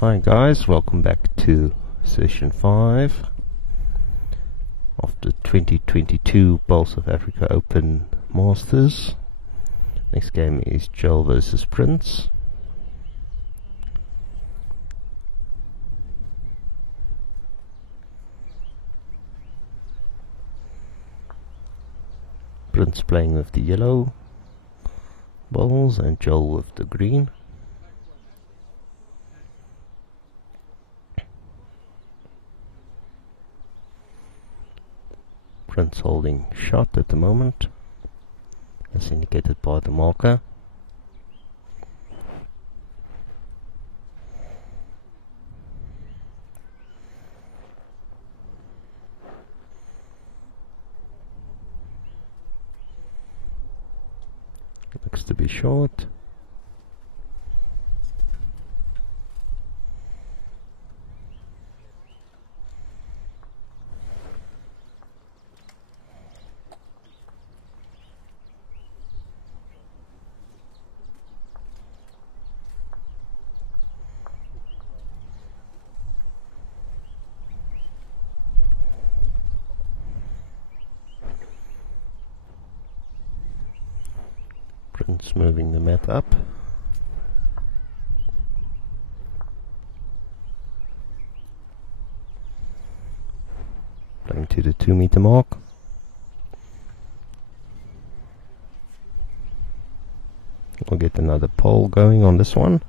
Hi guys, welcome back to session 5 of the 2022 Pulse of Africa Open Masters. Next game is Joel versus Prince. Prince playing with the yellow balls and Joel with the green. Prince holding shot at the moment, as indicated by the marker. Looks to be short. Prince moving the mat up. Playing to the 2-meter mark. We'll get another pole going on this one.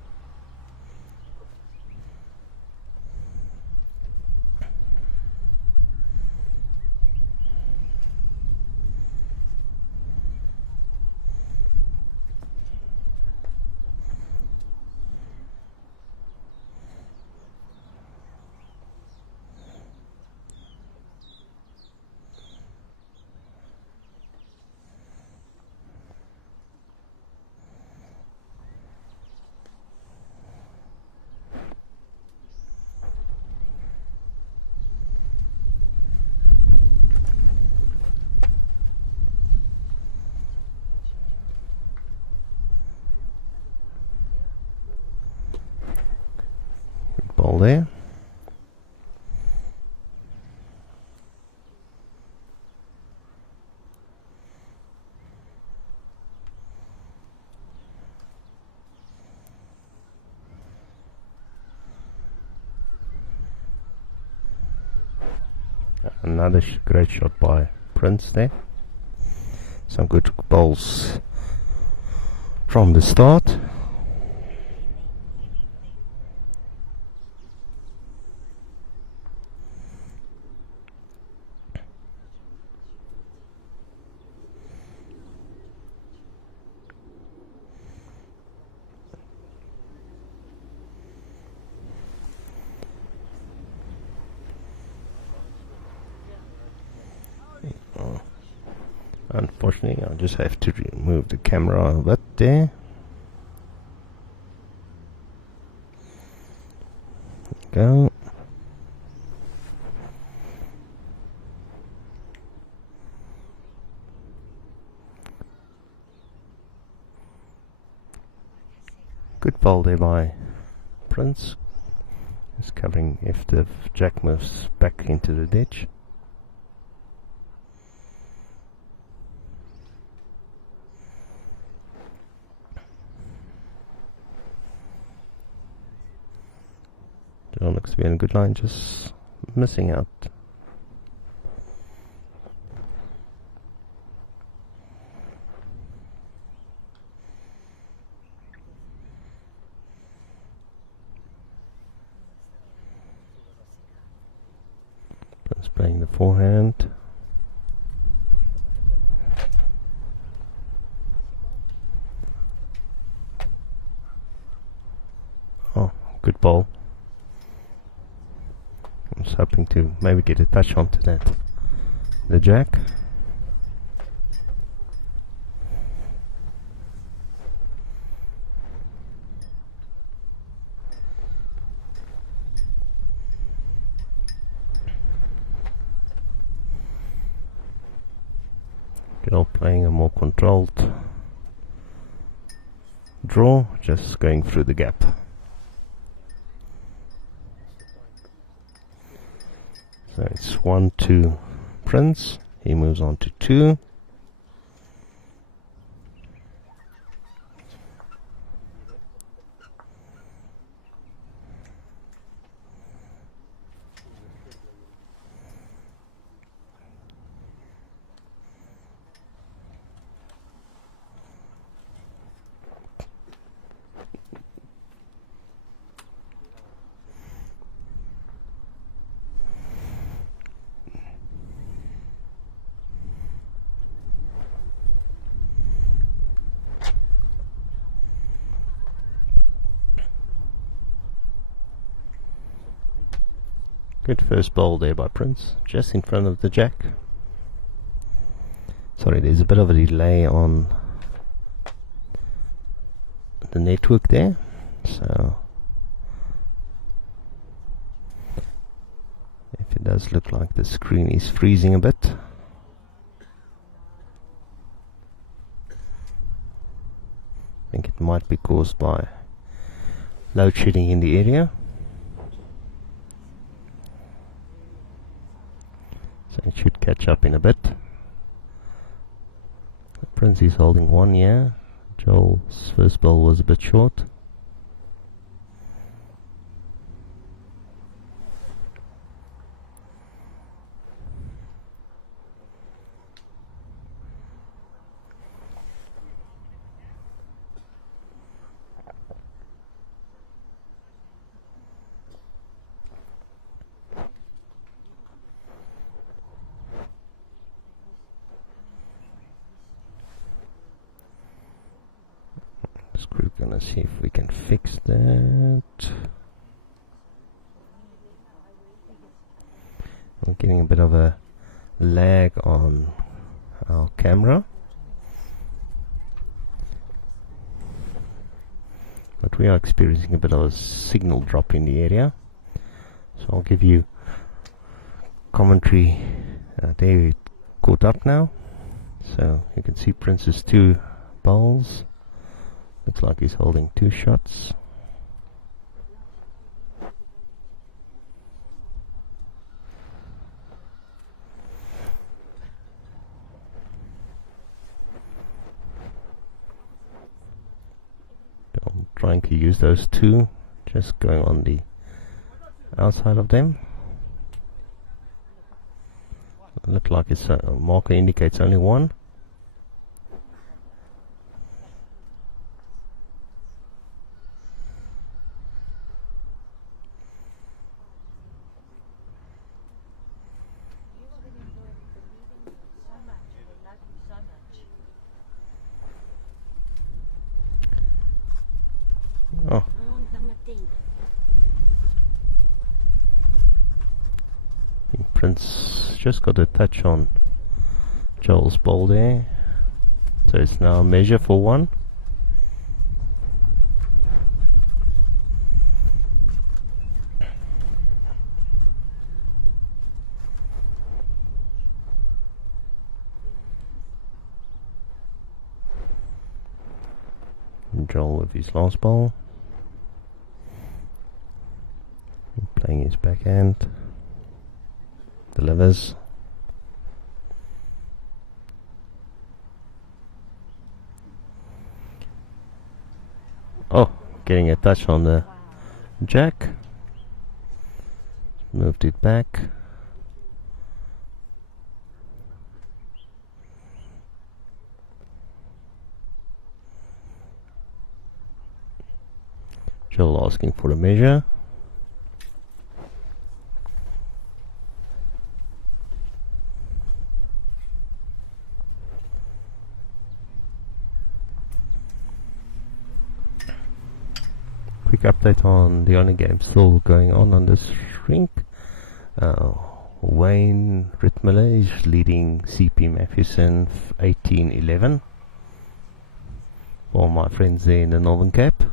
Ball there. Another great shot by Prince there. Some good balls from the start. Unfortunately, I'll just have to remove the camera a bit there. Go. Good ball there by Prince. Just covering if the jack moves back into the ditch. John looks to be in a good line, just missing out. Prince playing the forehand. Oh, good ball. I was hoping to maybe get a touch onto that. The jack. Girl playing a more controlled draw, just going through the gap. So it's 1-2 Prince. He moves on to 2. Good first bowl there by Prince, just in front of the jack. Sorry, there's a bit of a delay on the network there, so if it does look like the screen is freezing a bit, I think it might be caused by load shedding in the area. So it should catch up in a bit. Prince is holding one, yeah. Joel's first ball was a bit short. We're gonna see if we can fix that. We're getting a bit of a lag on our camera, but we are experiencing a bit of a signal drop in the area, so I'll give you commentary. There, it caught up now, so you can see Prince's 2 bowls. Looks like he's holding 2 shots. I'm trying to use those 2, just going on the outside of them. Look like its marker indicates only 1. Oh. Prince just got a touch on Joel's ball there, so it's now a measure for 1. Joel with his last ball, playing his backhand, delivers. Oh, getting a touch on the jack, moved it back. Joel asking for a measure. Quick update on the only game still going on this rink. Wayne Ritmiller is leading CP Mathewson 18-11 for my friends there in the Northern Cape.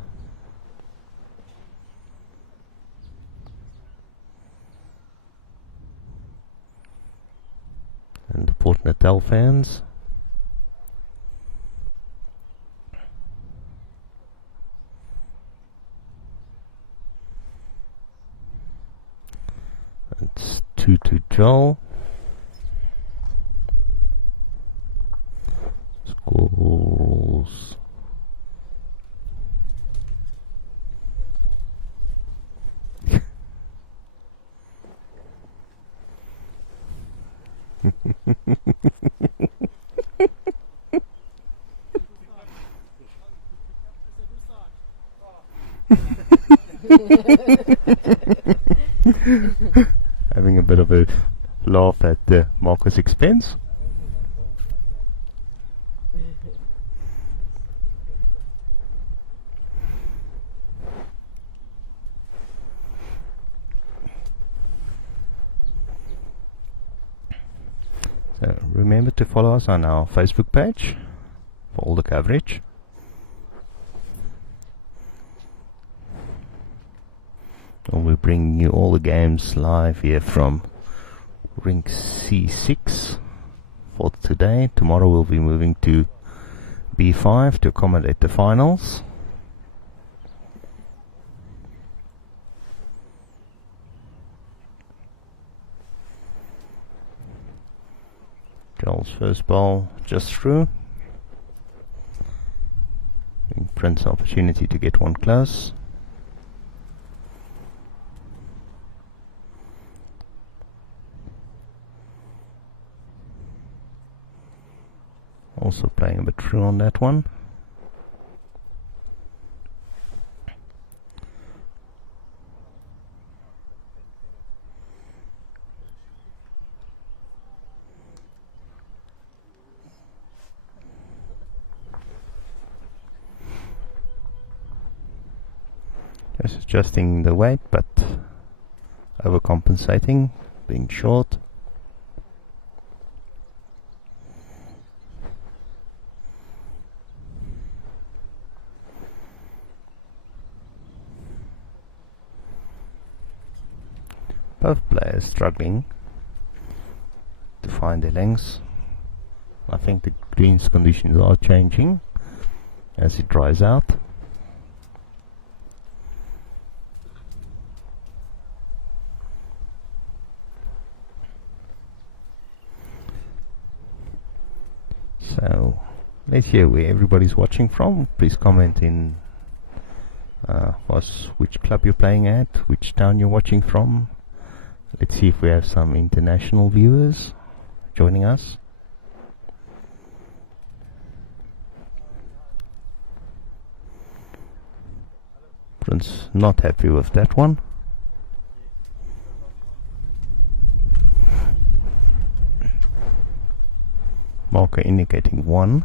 And the Port Natal fans. It's 2 to Joel. Scores. Having a bit of a laugh at Marcus' expense. So remember to follow us on our Facebook page for all the coverage. And we're bringing you all the games live here from Ring C6 for today. Tomorrow we'll be moving to B5 to accommodate the finals. Joel's first ball just through. Giving Prince opportunity to get one close. Also playing a bit through on that one. Just adjusting the weight, but overcompensating, being short. Both players struggling to find their lengths. I think the greens conditions are changing as it dries out. So let's hear where everybody's watching from. Please comment in which club you're playing at, which town you're watching from. Let's see if we have some international viewers joining us. Prince not happy with that one. Marker indicating 1.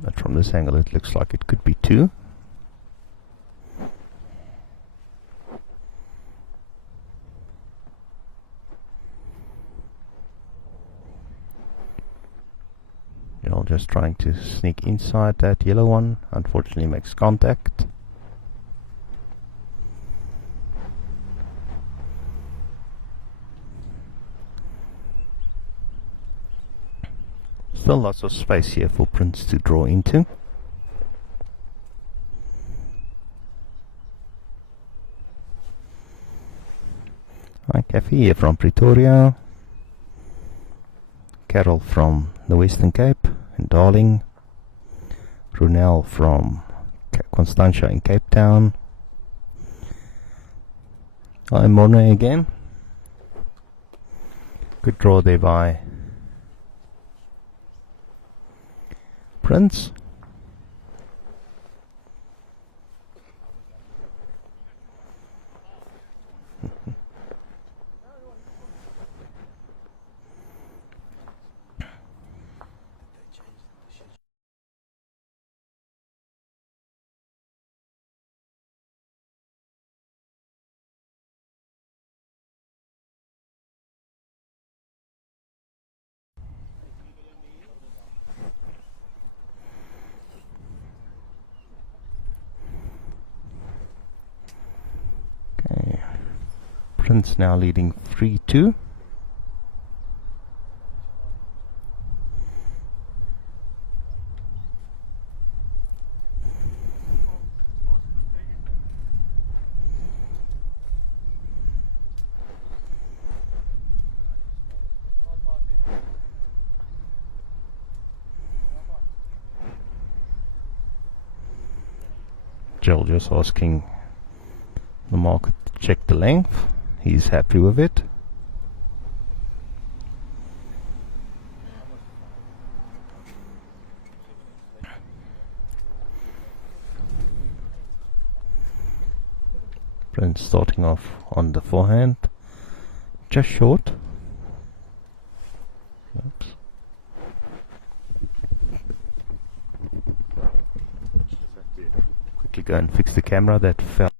But from this angle it looks like it could be 2. You're just trying to sneak inside that yellow one, unfortunately makes contact. Still lots of space here for Prince to draw into. Hi Kathy here from Pretoria. Carol from the Western Cape in Darling. Brunel from Constantia in Cape Town. Hi Morne again. Good draw there by Prince. Okay, Prince now leading 3-2. Jill just asking the marker to check the length. He's happy with it. Prince starting off on the forehand, just short. Oops. Quickly go and fix the camera that fell.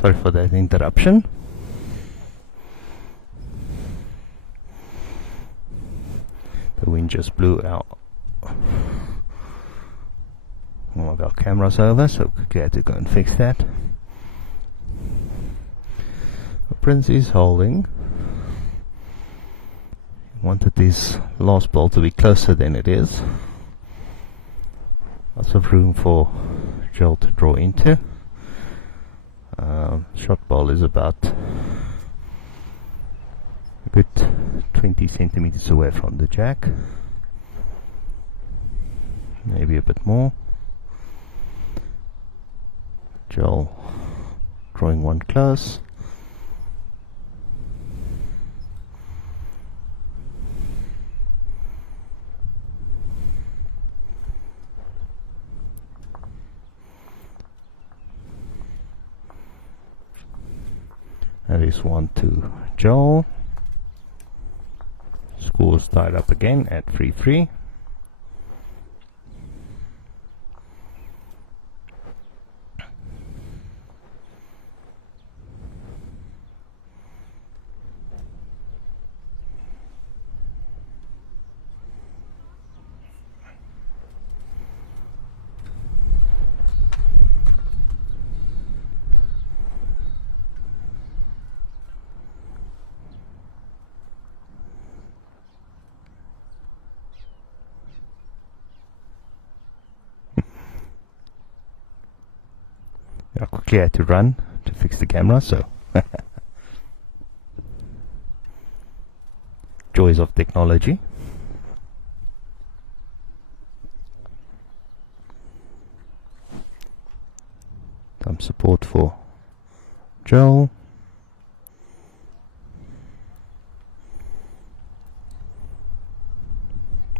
Sorry for that interruption. The wind just blew out one of our cameras over, so quickly had to go and fix that. The Prince is holding. He wanted this last ball to be closer than it is. Lots of room for Joel to draw into. Shot ball is about a good 20 centimeters away from the jack, maybe a bit more. Joel drawing one close. That is 1-2 Joel. Score is tied up again at 3-3. I quickly had to run to fix the camera, so joys of technology. Some support for Joel.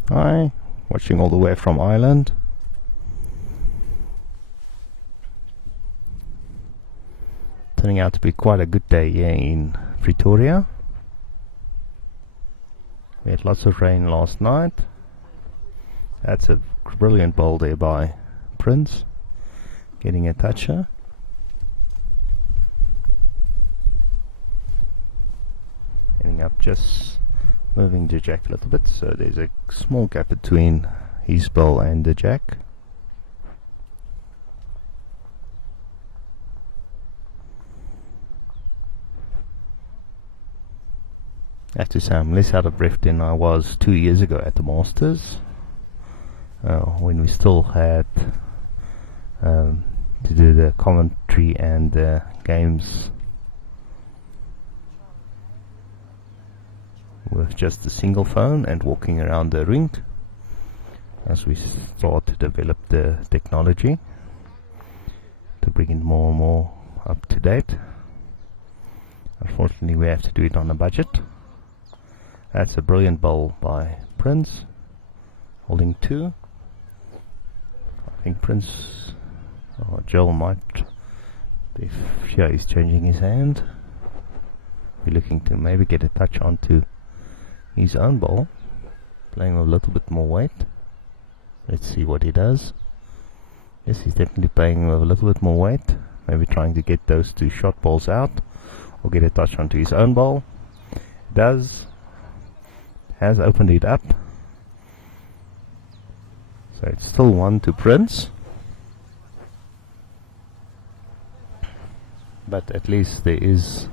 Hi, watching all the way from Ireland. Turning out to be quite a good day here in Pretoria. We had lots of rain last night. That's a brilliant ball there by Prince, getting a toucher. Ending up just moving the jack a little bit, so there's a small gap between his ball and the jack. I have to say I'm less out of breath than I was 2 years ago at the Masters, when we still had to do the commentary and the games with just a single phone and walking around the rink, as we start to develop the technology to bring it more and more up to date. Unfortunately, we have to do it on a budget. That's a brilliant ball by Prince, holding 2. I think Prince, Joel might be, yeah, he's changing his hand. Be looking to maybe get a touch onto his own ball, playing with a little bit more weight. Let's see what he does. Yes, he's definitely playing with a little bit more weight, maybe trying to get those 2 shot balls out or get a touch onto his own ball. Does. Has opened it up, so it's still 1 to Prince, but at least there is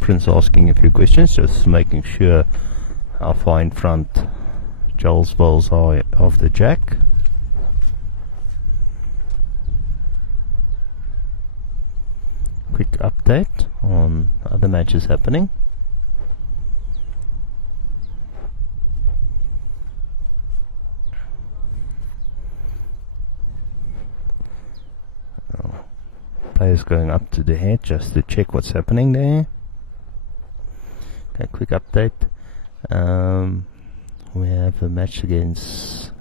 Prince asking a few questions, just making sure how far in front Joel's balls are of the jack. Quick update on other matches happening. Players going up to the head just to check what's happening there. Okay, quick update. We have a match against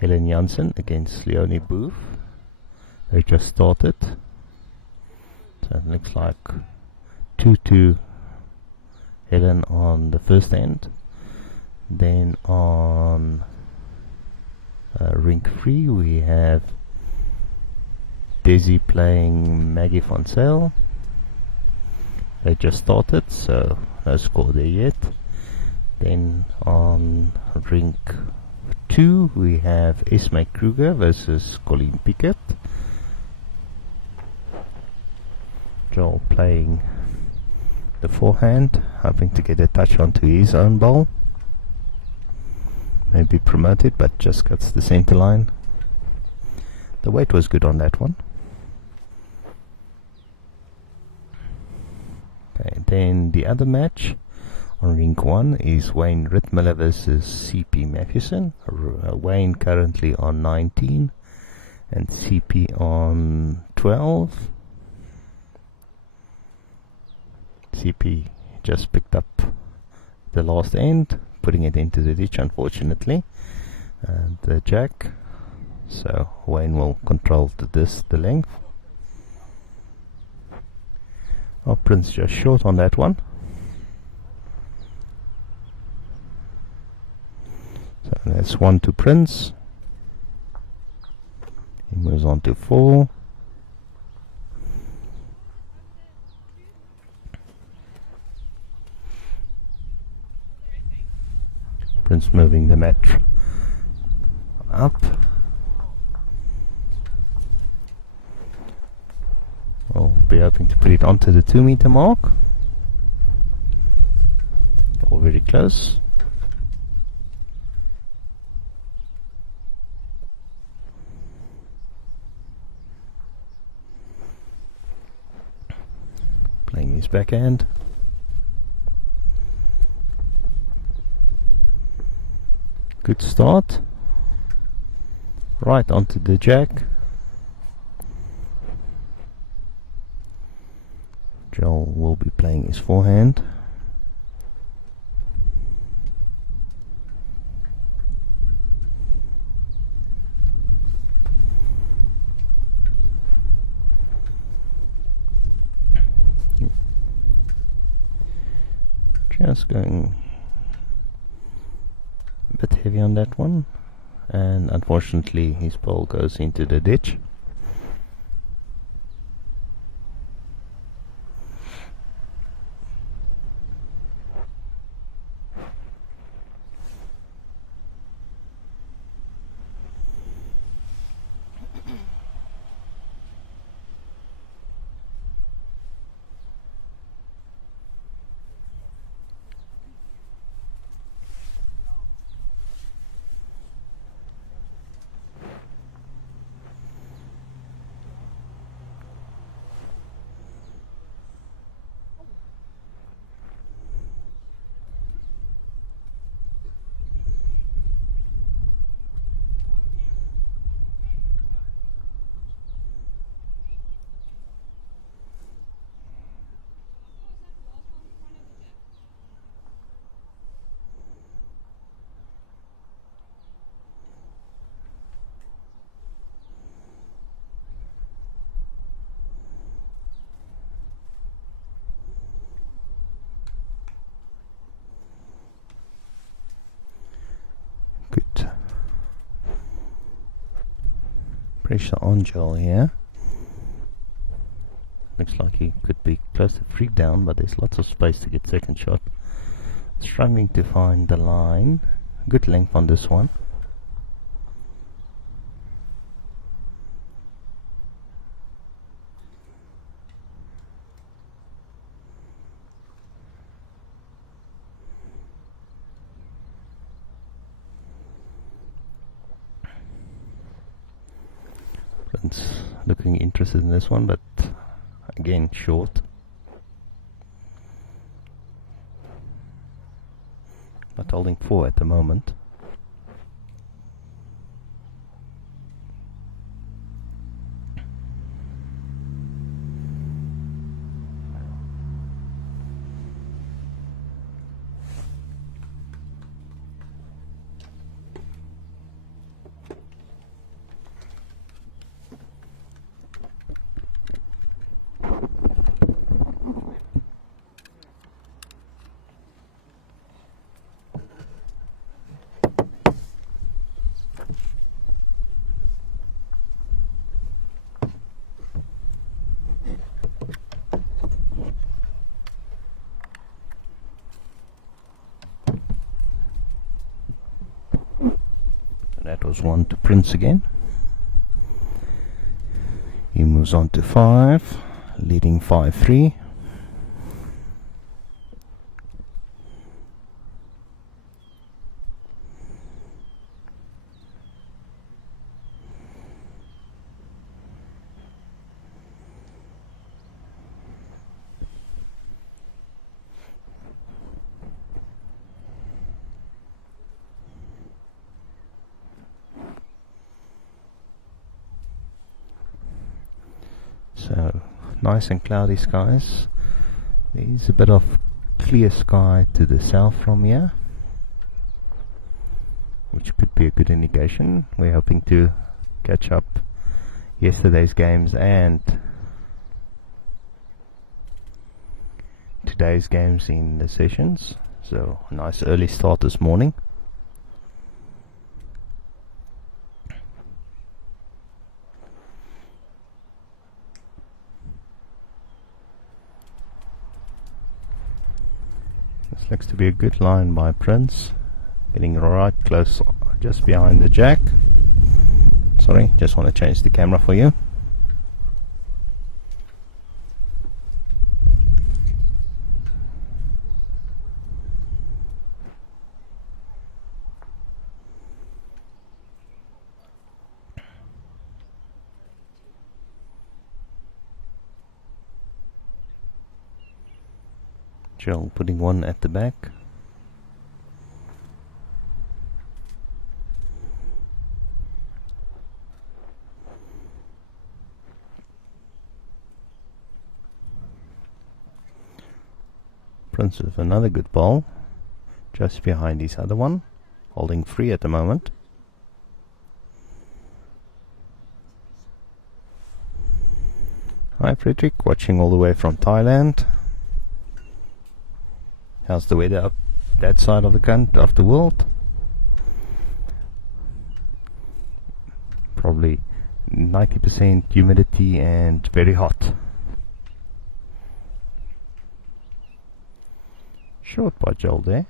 Helen Janssen against Leonie Booth. They just started. So it looks like 2-2 Helen on the first end. Then on rink 3 we have Desi playing Maggie von Sale. They just started, so no score there yet. Then on rink 2 we have Esme Kruger versus Colleen Pickett. Joel playing the forehand, hoping to get a touch onto his own ball. Maybe promoted, but just cuts the center line. The weight was good on that one. Okay, then the other match on rink 1 is Wayne Rittmiller versus CP Mathewson. Wayne currently on 19 and CP on 12. CP just picked up the last end, putting it into the ditch unfortunately, and the jack, so Wayne will control the length. Oh, Prince just short on that one. So that's 1 to Prince. He moves on to 4. Prince moving the mat up. We'll be hoping to put it onto the 2-meter mark. All very close. Playing his backhand. Good start. Right onto the jack. Joel will be playing his forehand. Just going a bit heavy on that one, and unfortunately his ball goes into the ditch. Good. Pressure on Joel here. Looks like he could be close to free down, but there's lots of space to get second shot. Struggling to find the line. Good length on this one. Looking interested in this one, but again short. But holding 4 at the moment. was 1 to Prince again. He moves on to 5, leading 5-3. So, nice and cloudy skies. There's a bit of clear sky to the south from here, which could be a good indication. We're hoping to catch up yesterday's games and today's games in the sessions. So, a nice early start this morning. This looks to be a good line by Prince, getting right close just behind the jack. Sorry, just want to change the camera for you. Joel putting 1 at the back. Prince with another good ball, just behind his other one, holding free at the moment. Hi Frederick, watching all the way from Thailand. How's the weather up that side of the country, of the world? Probably 90% humidity and very hot. Short by Joel there.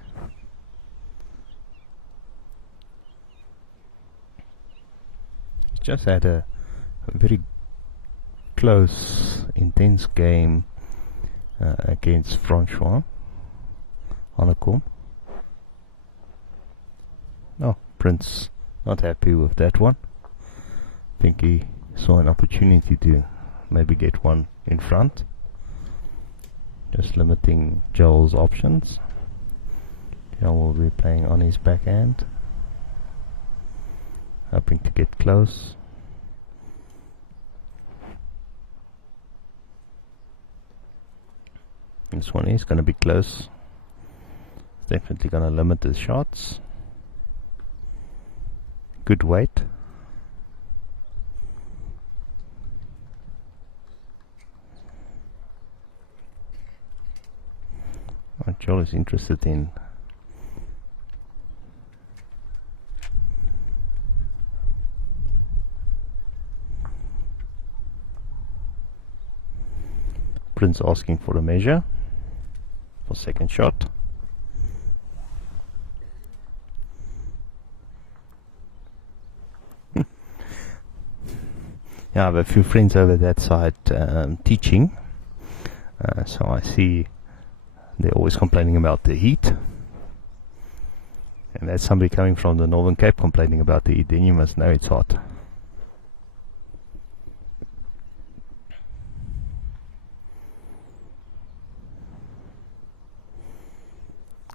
Just had a very close, intense game against Francois. Hanekom. Oh, Prince not happy with that one. Think he saw an opportunity to maybe get one in front. Just limiting Joel's options. Joel will be playing on his backhand, hoping to get close. This one is going to be close. Definitely going to limit the shots. Good weight. Joel is interested in Prince asking for a measure for second shot. Yeah, I have a few friends over that side teaching, so I see they're always complaining about the heat, and that's somebody coming from the Northern Cape complaining about the heat. Then you must know it's hot.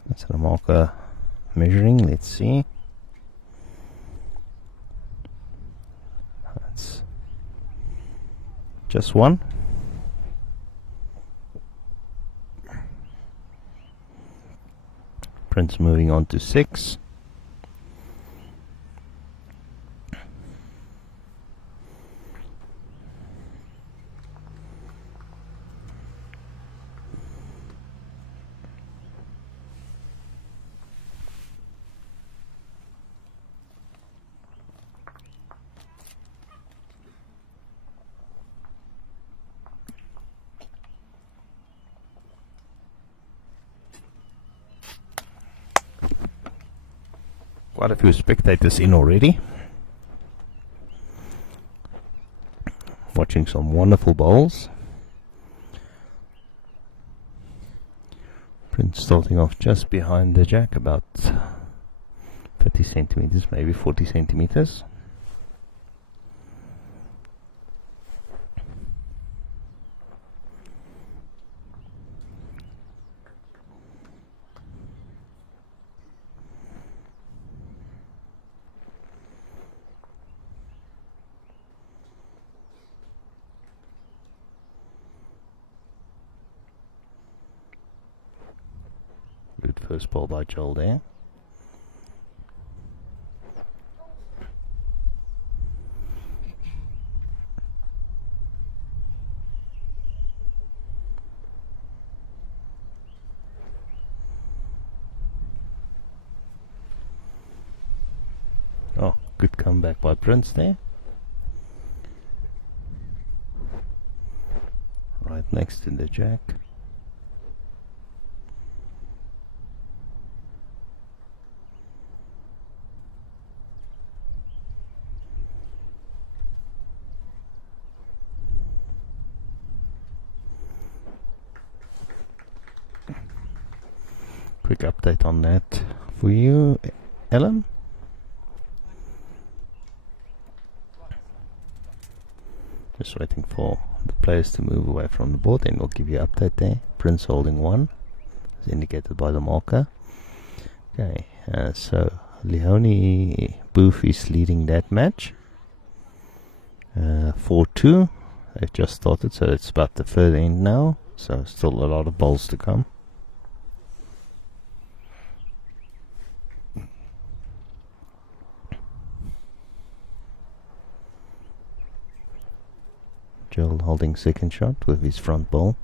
That's the marker measuring. Let's see. That's just 1. Prince moving on to 6. Quite a few spectators in already. watching some wonderful bowls. Prince starting off just behind the jack, about 30 centimeters, maybe 40 centimeters. Good first ball by Joel there. Oh, good comeback by Prince there. Right next to the jack. Quick update on that for you, Ellen. Just waiting for the players to move away from the board, and we'll give you an update there. Prince holding 1, as indicated by the marker. Okay, so Leone Booth is leading that match. 4-2. They've just started, so it's about the third end now. So still a lot of bowls to come. Joel holding second shot with his front ball.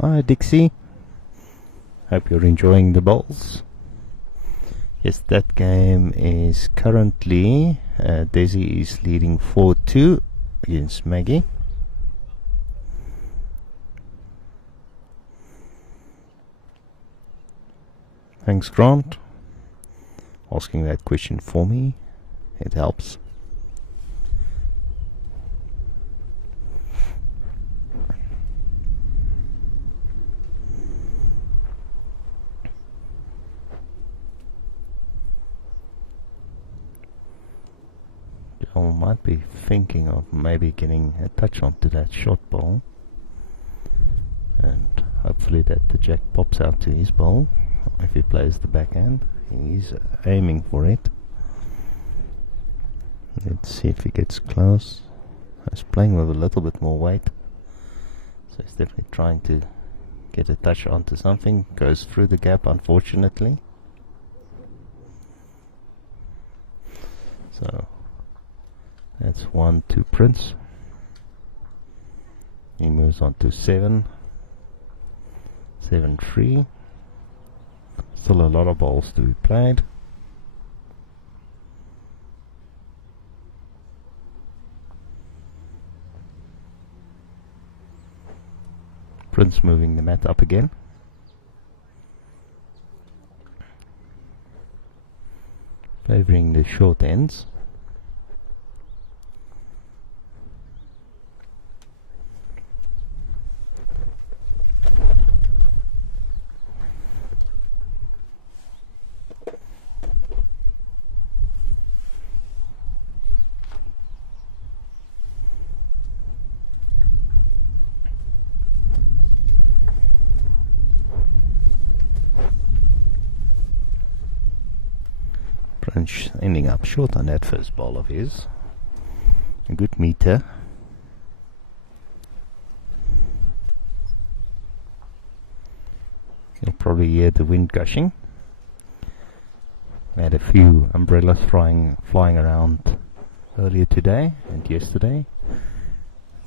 Hi Dixie, hope you're enjoying the bowls. Yes, that game is currently Desi is leading 4-2 against Maggie. Thanks Grant, asking that question for me, it helps. I might be thinking of maybe getting a touch onto that short ball, and hopefully that the jack pops out to his ball. If he plays the backhand, he's aiming for it. Let's see if he gets close. He's playing with a little bit more weight, so he's definitely trying to get a touch onto something. Goes through the gap, unfortunately. So that's 1-2 Prince. He moves on to 7-3. Still a lot of balls to be played. Prince moving the mat up again. Favouring the short ends. Prince ending up short on that first ball of his. A good meter. You'll probably hear the wind gushing. We had a few umbrellas flying around earlier today and yesterday.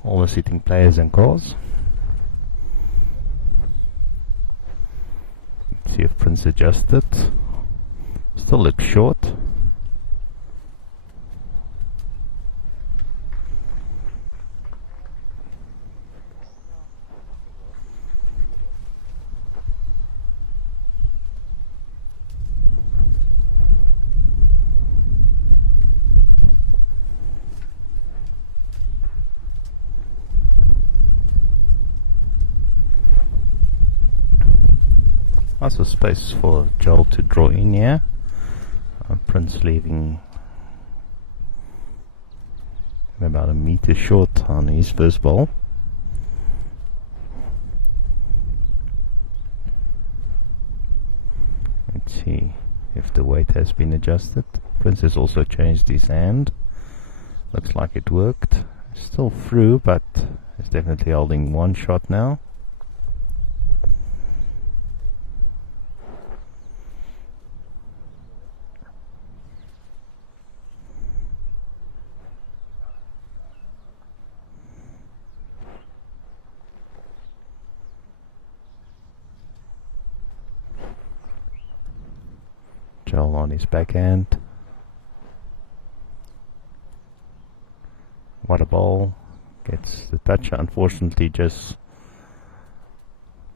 all the sitting players and cars. Let's see if Prince adjusted. Still looks short. Also space for Joel to draw in here. Prince leaving about a meter short on his first ball. Let's see if the weight has been adjusted. Prince has also changed his hand. Looks like it worked. Still through, but it's definitely holding one shot now. Joel on his backhand. What a ball. Gets the touch, unfortunately just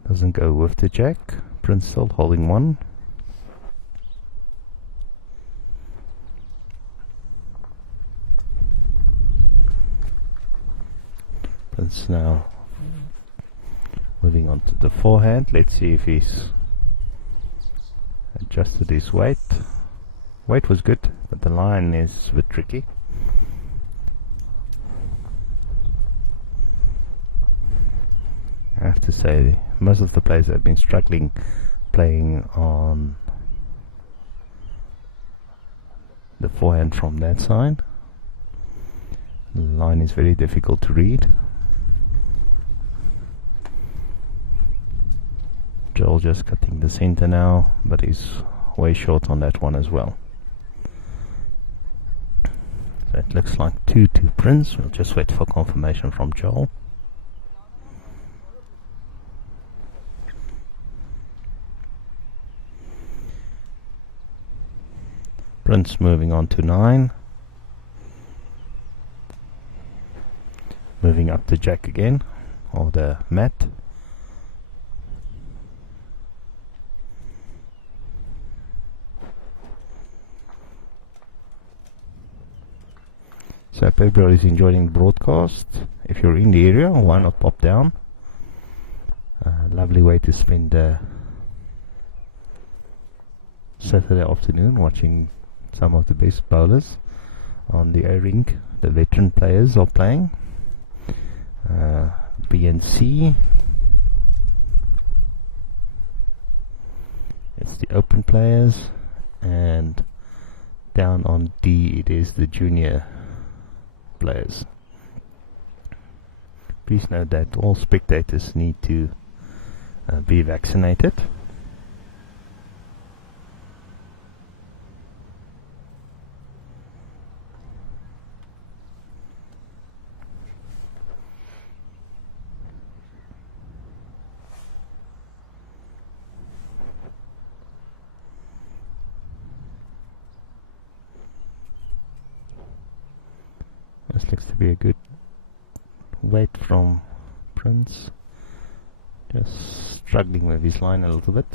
doesn't go with the jack. Prince still holding one. Prince now moving on to the forehand. Let's see if he's adjusted his weight. Weight was good, but the line is a bit tricky. I have to say, most of the players have been struggling playing on the forehand from that side. The line is very difficult to read. Joel just cutting the center now, but he's way short on that one as well. So it looks like 2-2 Prince. We'll just wait for confirmation from Joel. Prince moving on to 9. Moving up the jack again, or the mat. So if everybody's enjoying the broadcast, if you're in the area, why not pop down? Lovely way to spend Saturday afternoon watching some of the best bowlers on the A-Rink. The veteran players are playing. B and C. It's the open players, and down on D it is the junior players. Please note that all spectators need to be vaccinated. This looks to be a good weight from Prince. Just struggling with his line a little bit.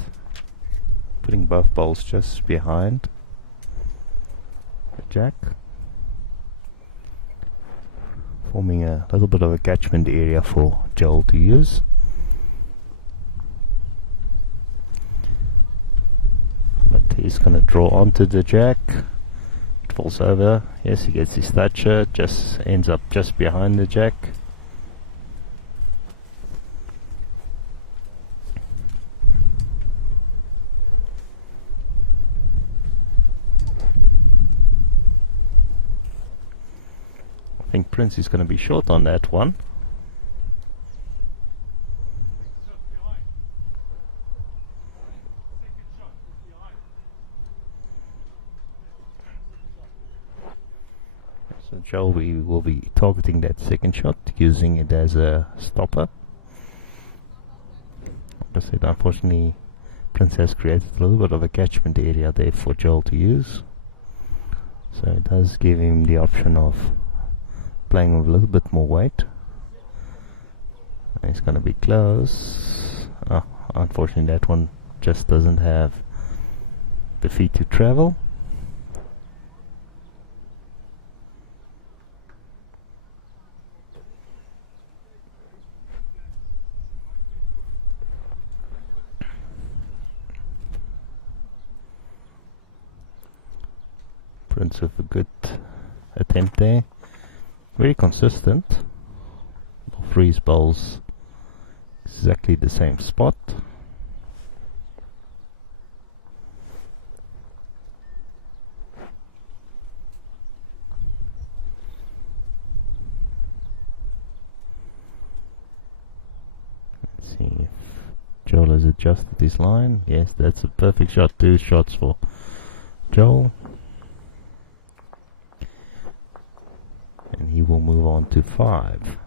Putting both balls just behind the jack. Forming a little bit of a catchment area for Joel to use. But he's going to draw onto the jack. Falls over. Yes, he gets his toucher, just ends up just behind the jack. I think Prince is going to be short on that one. So Joel, we will be targeting that second shot, using it as a stopper. Like I said, unfortunately, Prince has created a little bit of a catchment area there for Joel to use. So it does give him the option of playing with a little bit more weight. And it's going to be close. Unfortunately, that one just doesn't have the feet to travel. Prince with a good attempt there. Very consistent. All three bowls exactly the same spot. Let's see if Joel has adjusted his line. Yes, that's a perfect shot. 2 shots for Joel. And he will move on to 5.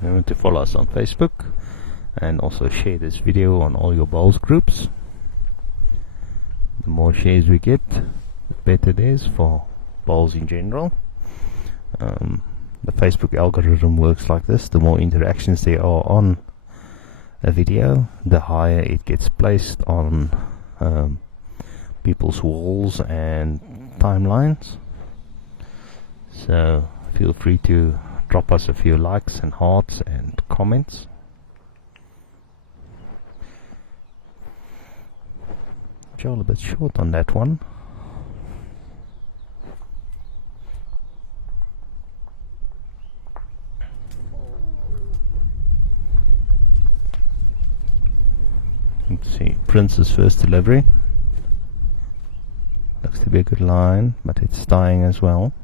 Remember to follow us on Facebook and also share this video on all your bowls groups. The more shares we get, the better it is for bowls in general. The Facebook algorithm works like this: the more interactions there are on a video, the higher it gets placed on people's walls and timelines. So feel free to drop us a few likes and hearts and comments. Joel a bit short on that one. Let's see, Prince's first delivery. Looks to be a good line, but it's dying as well.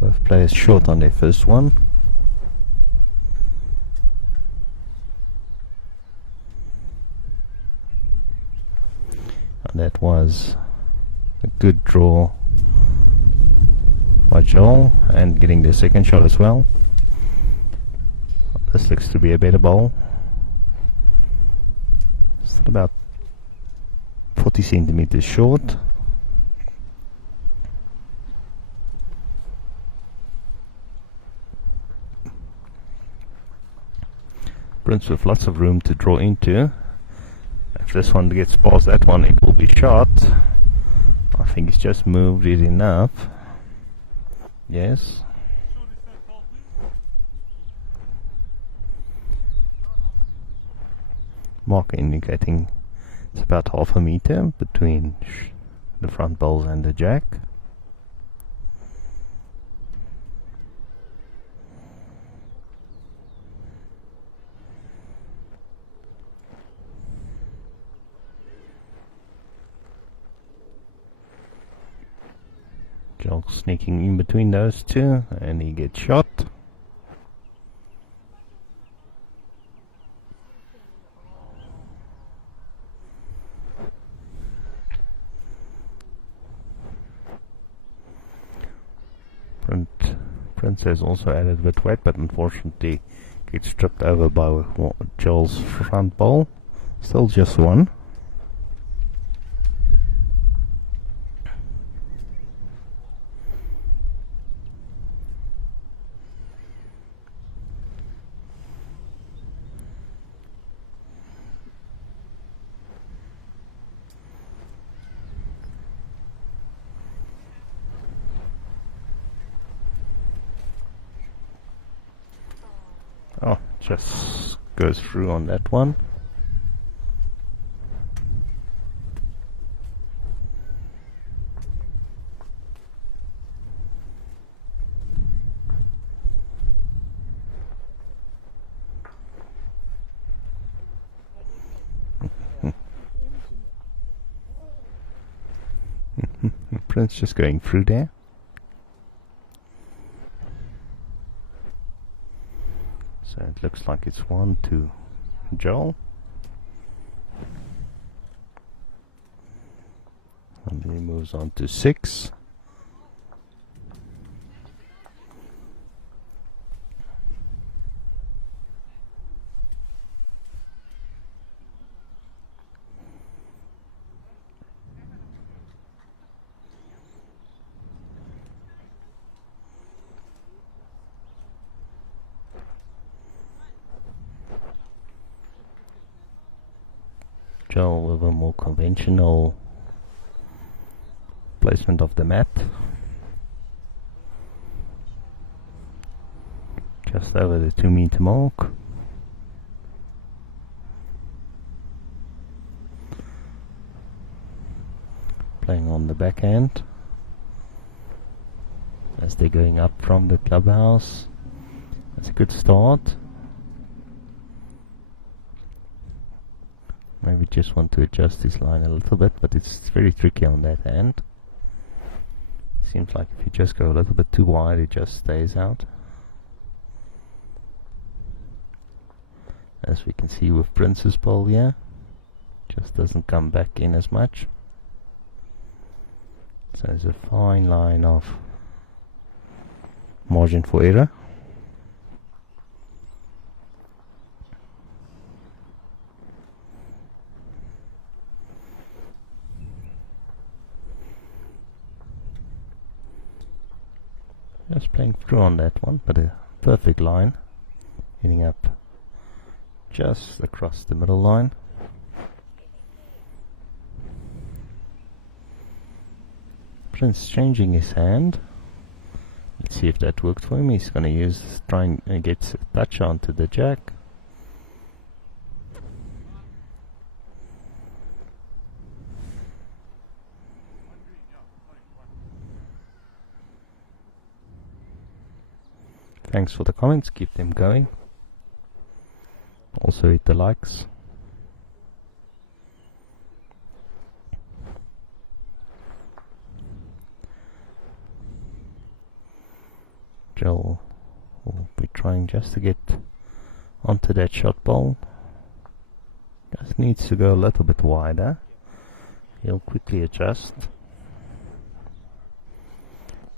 Both players short on their first one. And that was a good draw by Joel, and getting the second shot as well. This looks to be a better bowl. It's about 40 centimeters short. Prince with lots of room to draw into. If this one gets past that one, it will be shot. I think he's just moved it enough. Yes. Marker indicating it's about half a meter between the front bowls and the jack. Joel sneaking in between those two, and he gets shot. Prince has also added a bit weight, but unfortunately gets tripped over by Joel's front bowl. Still just one. Oh, just goes through on that one. Prince just going through there. So it looks like it's 1 to Joel. And he moves on to 6. Joel with a more conventional placement of the mat. Just over the 2 meter mark. Playing on the backhand as they're going up from the clubhouse. That's a good start. Maybe just want to adjust this line a little bit, but it's very tricky on that hand. Seems like if you just go a little bit too wide, it just stays out. As we can see with Prince's ball here, just doesn't come back in as much. So there's a fine line of margin for error. Just playing through on that one, but a perfect line, hitting up just across the middle line. Prince changing his hand. Let's see if that worked for him. He's going to try and get a touch onto the jack. Thanks for the comments, keep them going. Also hit the likes. Joel will be trying just to get onto that shot ball. Just needs to go a little bit wider. He'll quickly adjust.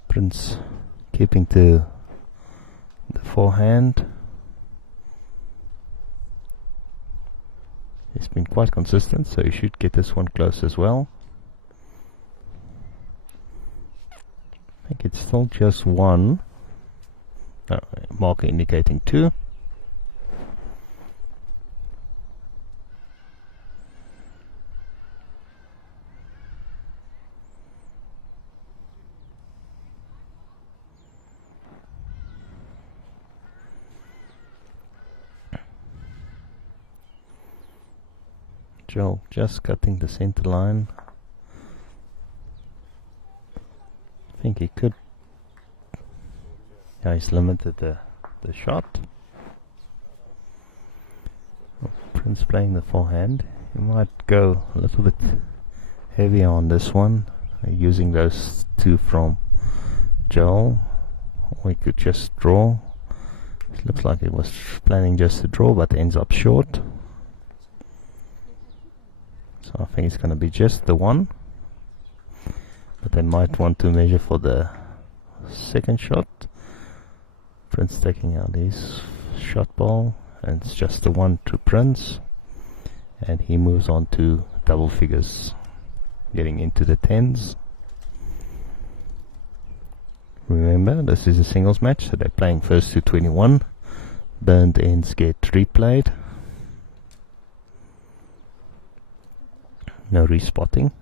Prince keeping to the forehand. He's been quite consistent, so he should get this one close as well. I think it's still just 1. Marker indicating 2. Joel just cutting the center line. I think he could. Yeah, he's limited the shot. Prince playing the forehand. He might go a little bit heavier on this one, using those 2 from Joel. Or he could just draw. It looks like he was planning just to draw, but ends up short. So I think it's going to be just the 1. But they might want to measure for the second shot. Prince taking out his shot ball, and it's just the 1 to Prince. And he moves on to double figures, getting into the 10s. Remember, this is a singles match, so they're playing first to 21. Burned ends get replayed. No respotting.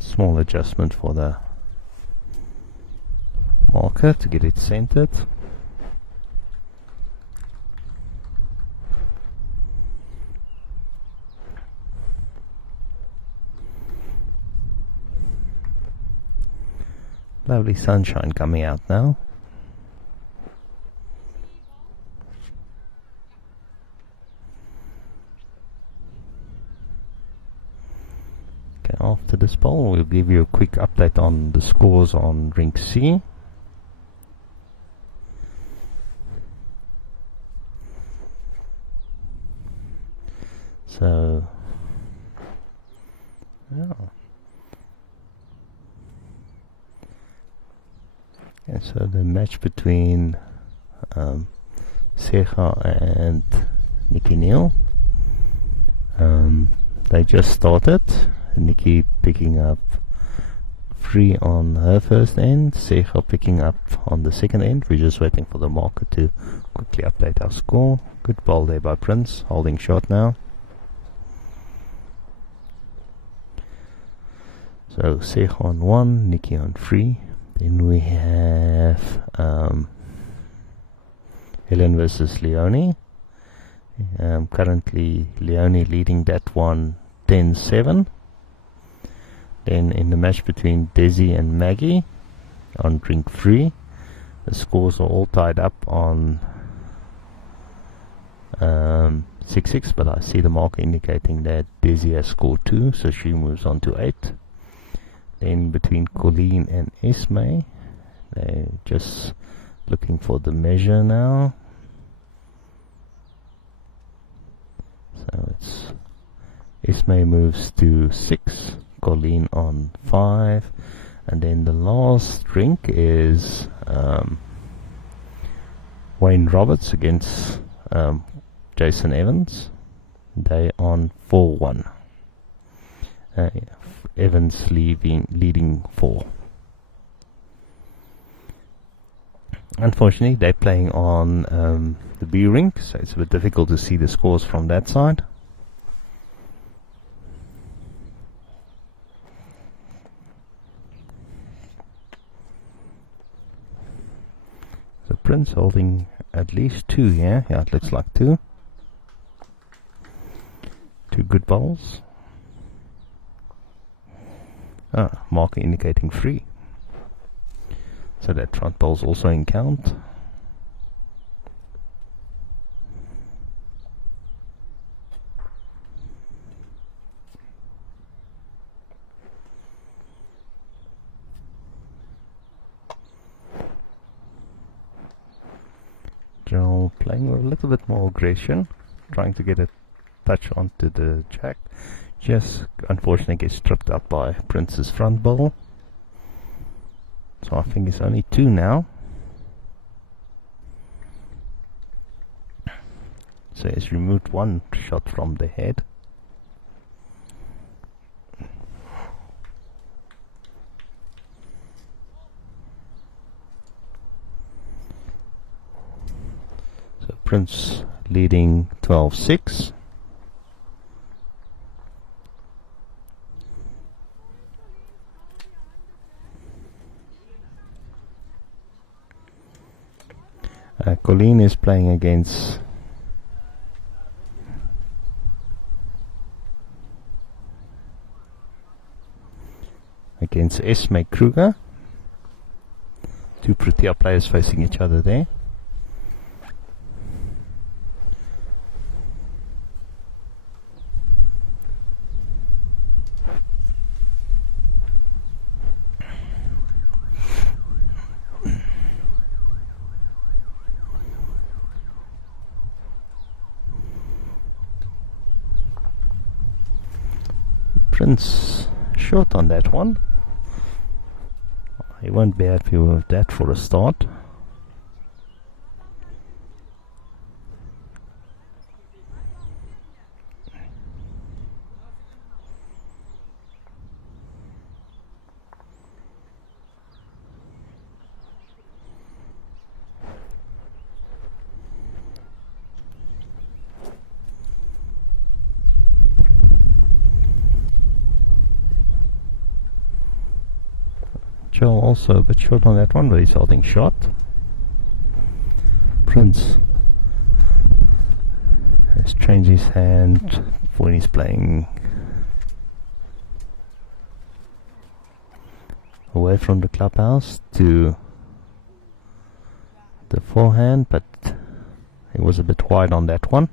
Small adjustment for the marker to get it centered. Lovely sunshine coming out now. Okay, after this bowl we'll give you a quick update on the scores on Rink C. So, yeah. And so the match between Secha and Nikki Neal, they just started. Nikki picking up free on her first end, Secha picking up on the second end. We're just waiting for the marker to quickly update our score. Good ball there by Prince, holding short now. So Secha on 1, Nikki on 3. Then we have Helen versus Leonie. Currently Leonie leading that one 10-7. Then in the match between Desi and Maggie on Drink Free, the scores are all tied up on 6-6, but I see the marker indicating that Desi has scored 2, so she moves on to 8. Then between Colleen and Esme, they're just looking for the measure now. So it's Esme moves to 6, Colleen on 5, and then the last drink is Wayne Roberts against Jason Evans. They on 4-1. Evans leading 4. Unfortunately, they're playing on the B rink, so it's a bit difficult to see the scores from that side. So Prince holding at least 2 here. Yeah, it looks like 2. 2 good bowls. Marker indicating 3. So that front bowl's also in count. Joel playing with a little bit more aggression, trying to get a touch onto the jack. Just unfortunately gets tripped up by Prince's front bowl. So I think it's only 2 now. So he's removed 1 shot from the head. So Prince leading 12-6. Colleen is playing against Esme Kruger. 2 Protea players facing each other there. Prince short on that one. He won't be happy with that for a start. Joel also a bit short on that one, but he's holding shot. Prince has changed his hand when he's playing away from the clubhouse to the forehand, but he was a bit wide on that one.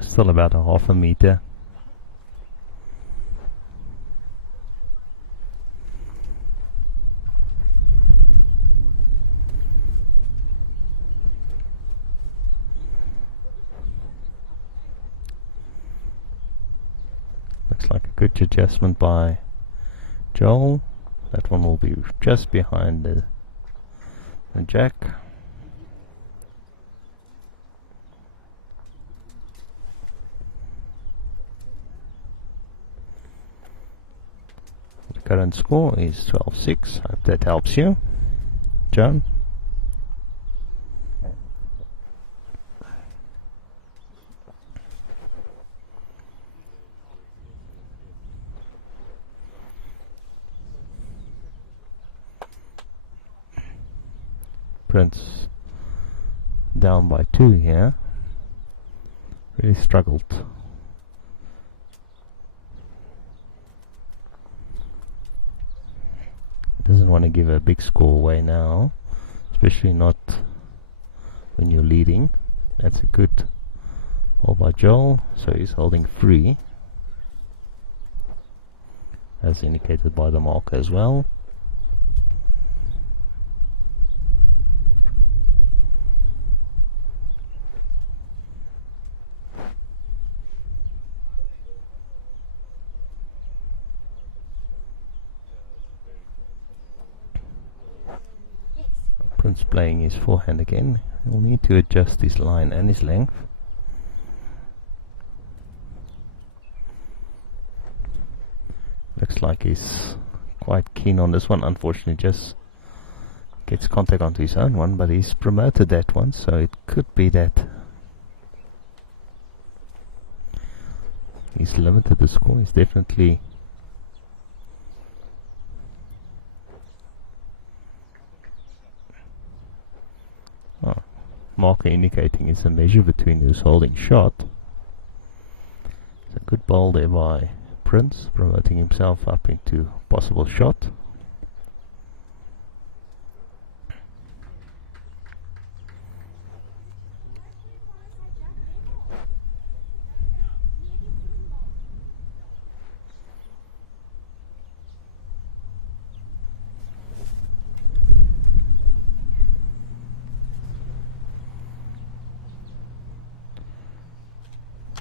Still about a half a meter. Looks like a good adjustment by Joel. That one will be just behind the jack. The current score is 12-6. Hope that helps you, John. Prince down by 2 here. Really struggled. Doesn't want to give a big score away now, especially not when you're leading. That's a good ball by Joel, so he's holding free, as indicated by the marker as well. Prince playing his forehand again. He'll need to adjust his line and his length. Looks like he's quite keen on this one. Unfortunately, just gets contact onto his own one, but he's promoted that one, so it could be that he's limited the score. He's definitely marker indicating it's a measure between who's holding shot. It's a good ball there by Prince, promoting himself up into possible shot.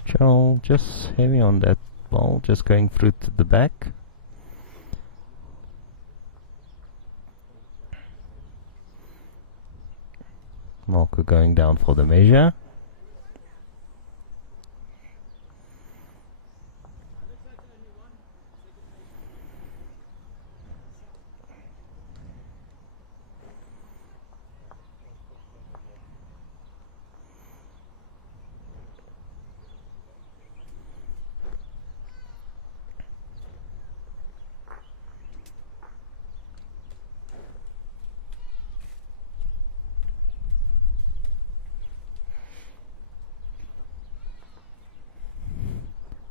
Joel just heavy on that ball, just going through to the back. Marker going down for the measure.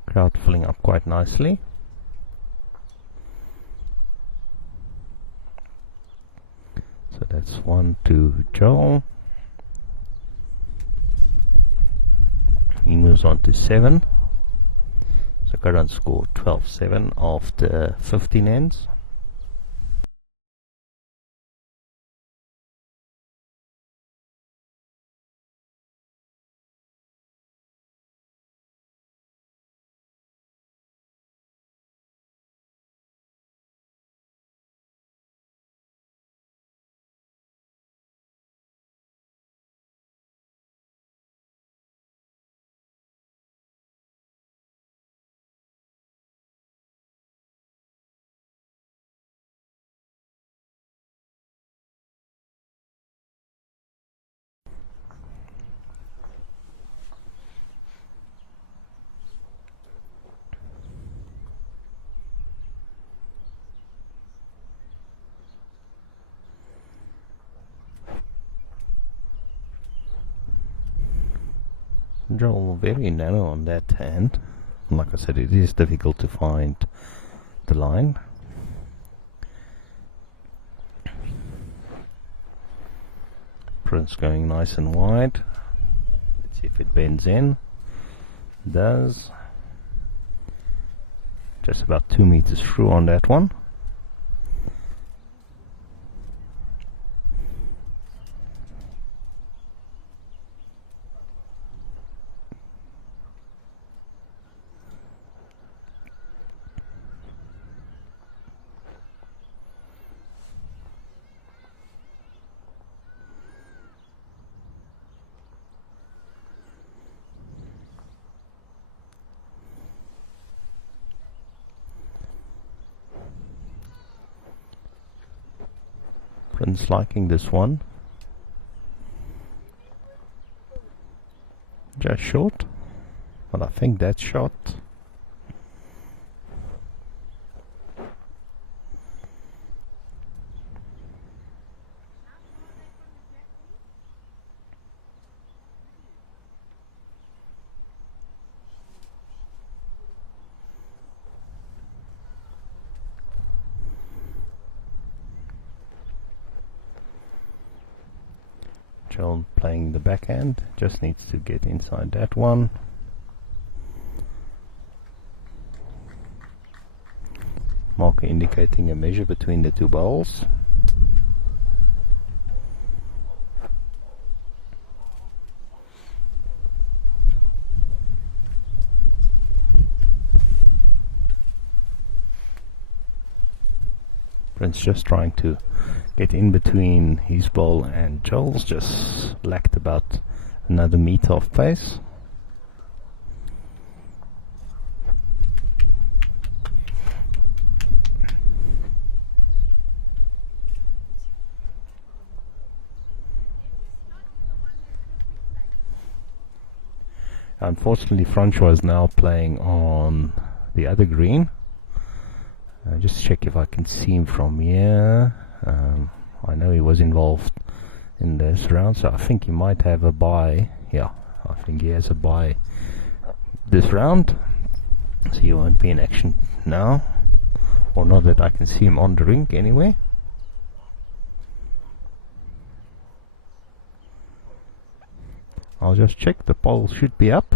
Crowd filling up quite nicely. So that's 1 to Joel. He moves on to 7. So current score 12-7 after 15 ends. Joel very narrow on that hand. Like I said, it is difficult to find the line. Prince going nice and wide. Let's see if it bends in. It does. Just about 2 meters through on that one. Prince liking this one. Just short, but I think that's shot. Joel playing the backhand, just needs to get inside that one. Marker indicating a measure between the two balls. Prince just trying to get in between his ball and Joel's, just lacked about another meter of pace. Unfortunately, Francois is now playing on the other green. Just check if I can see him from here. I know he was involved in this round, so I think he might have a bye. Yeah, I think he has a bye this round, so he won't be in action now, or not that I can see him on the rink anyway. I'll just check, the poll should be up.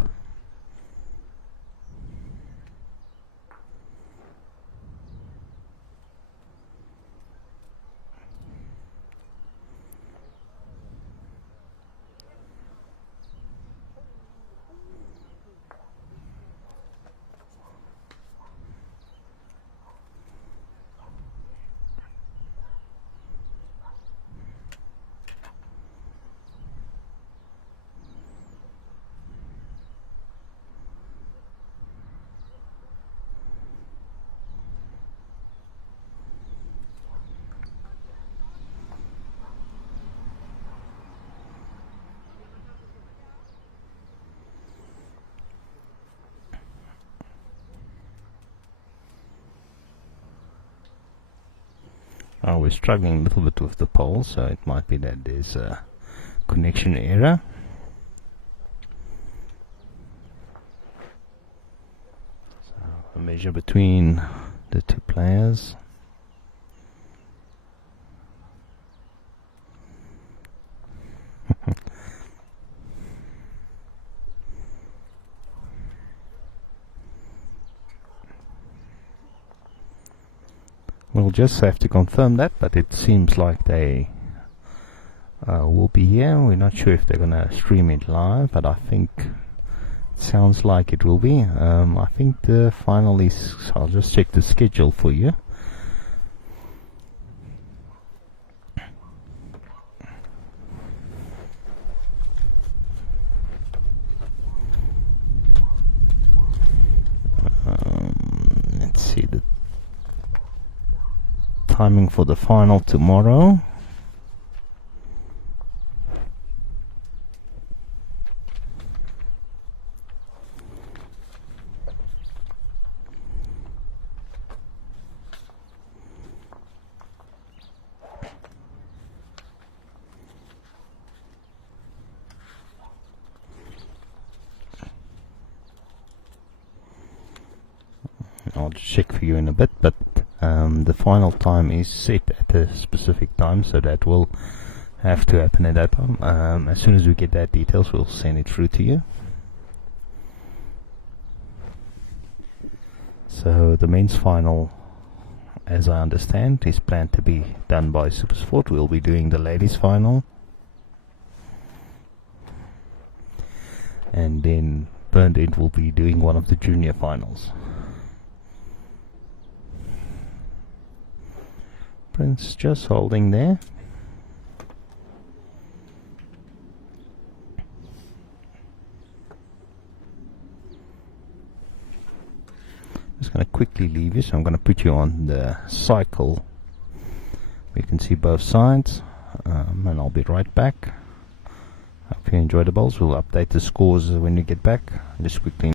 We're struggling a little bit with the poll, so it might be that there's a connection error. So a measure between the two players. We'll just have to confirm that, but it seems like they will be here. We're not sure if they're gonna stream it live, but I think it sounds like it will be. I think the final is, I'll just check the schedule for you. Let's see the timing for the final tomorrow. I'll just check for you in a bit, but the final time is set at a specific time, so that will have to happen at that time. As soon as we get that details, we'll send it through to you. So the men's final, as I understand, is planned to be done by Supersport. We'll be doing the ladies final, and then Burnt End will be doing one of the junior finals. Prince just holding there. Just going to quickly leave you, so I'm going to put you on the cycle. We can see both sides, and I'll be right back. Hope you enjoy the bowls. We'll update the scores when you get back. Just quickly.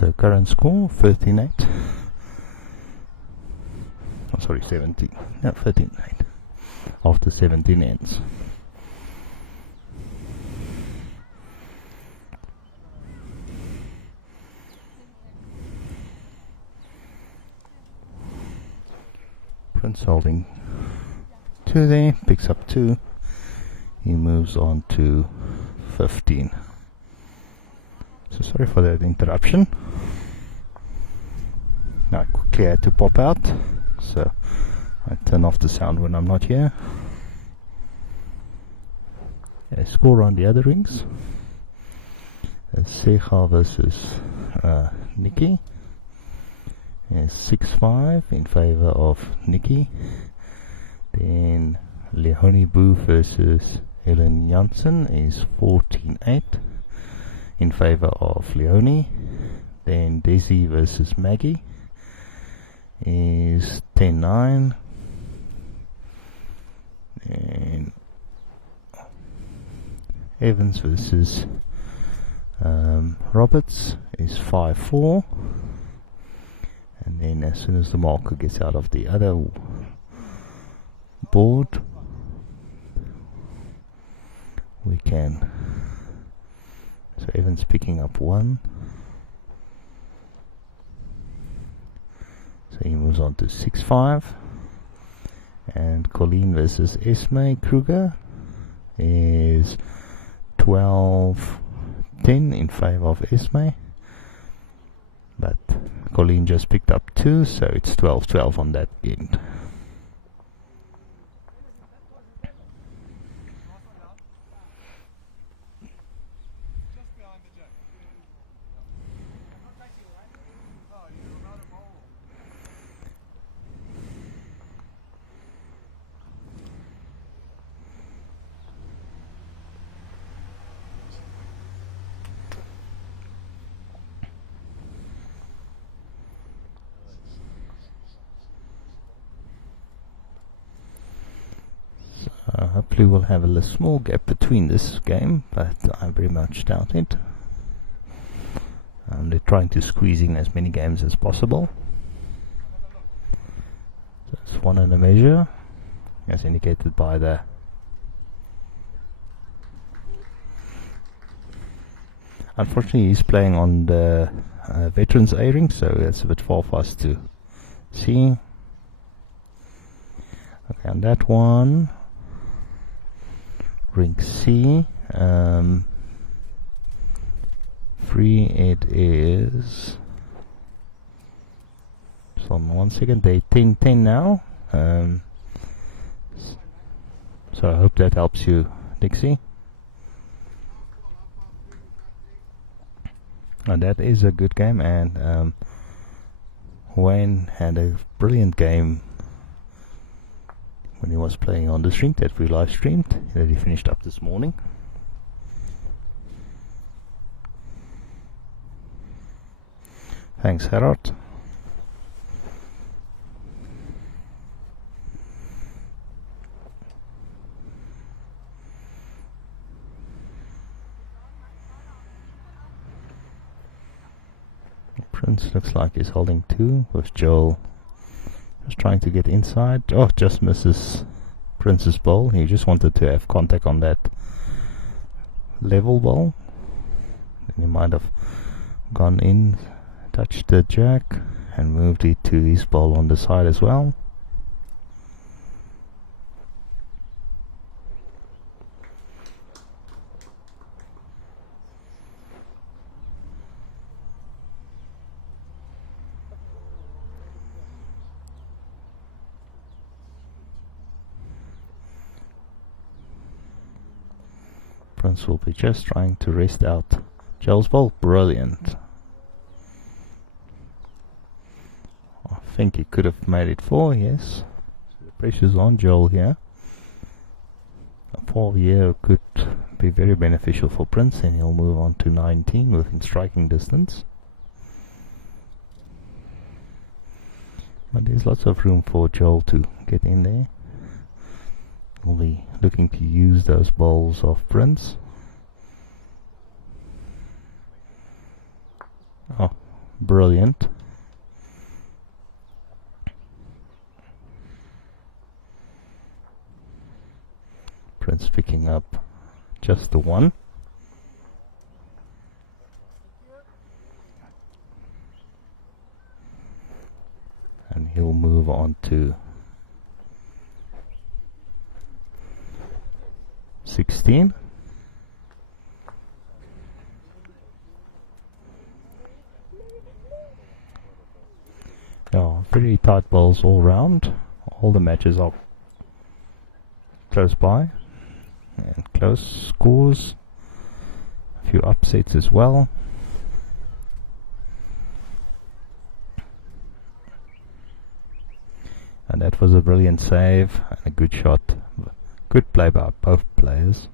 So current score 13-8. Oh, sorry, 17. No, 13-8. After 17 ends. Prince holding 2 there, picks up 2. He moves on to 15. So sorry for that interruption. Now I quickly had to pop out, so I turn off the sound when I'm not here. A score on the other rings. Secha versus Nikki is 6-5 in favor of Nikki. Then Leonie Boo versus Helen Janssen is 14-8 in favor of Leonie. Then Desi versus Maggie is 10-9. And Evans versus Roberts is 5-4. And then as soon as the marker gets out of the other board, we can. So Evans picking up 1. So he moves on to 6-5. And Colleen versus Esme Kruger is 12-10 in favor of Esme. But Colleen just picked up 2, so it's 12-12 on that end. Hopefully we'll have a small gap between this game, but I very much doubt it. They're trying to squeeze in as many games as possible. So it's 1 and a measure, as indicated by the unfortunately he's playing on the Veterans A ring, so that's a bit far for us to see. Okay, on that one, ring C, free it is. So on 1 second, they 10-10 now. So I hope that helps you, Dixie. And that is a good game, and Wayne had a brilliant game when he was playing on the stream that we live streamed, that he finished up this morning. Thanks, Gerard. Prince looks like he's holding 2 with Joel just trying to get inside. Oh, just misses Prince's ball. He just wanted to have contact on that level ball. Then he might have gone in, touched the jack, and moved it to his ball on the side as well. Prince will be just trying to rest out Joel's ball. Brilliant. I think he could have made it 4, yes. So the pressure's on Joel here. A 4 here could be very beneficial for Prince, and he'll move on to 19 within striking distance. But there's lots of room for Joel to get in there. We'll be looking to use those balls of Prince. Oh, Brilliant. Prince picking up just the one. And he'll move on to 16. Yeah, very tight bowls all round. All the matches are close by and close scores. A few upsets as well. And that was a brilliant save and a good shot. Good play by both players.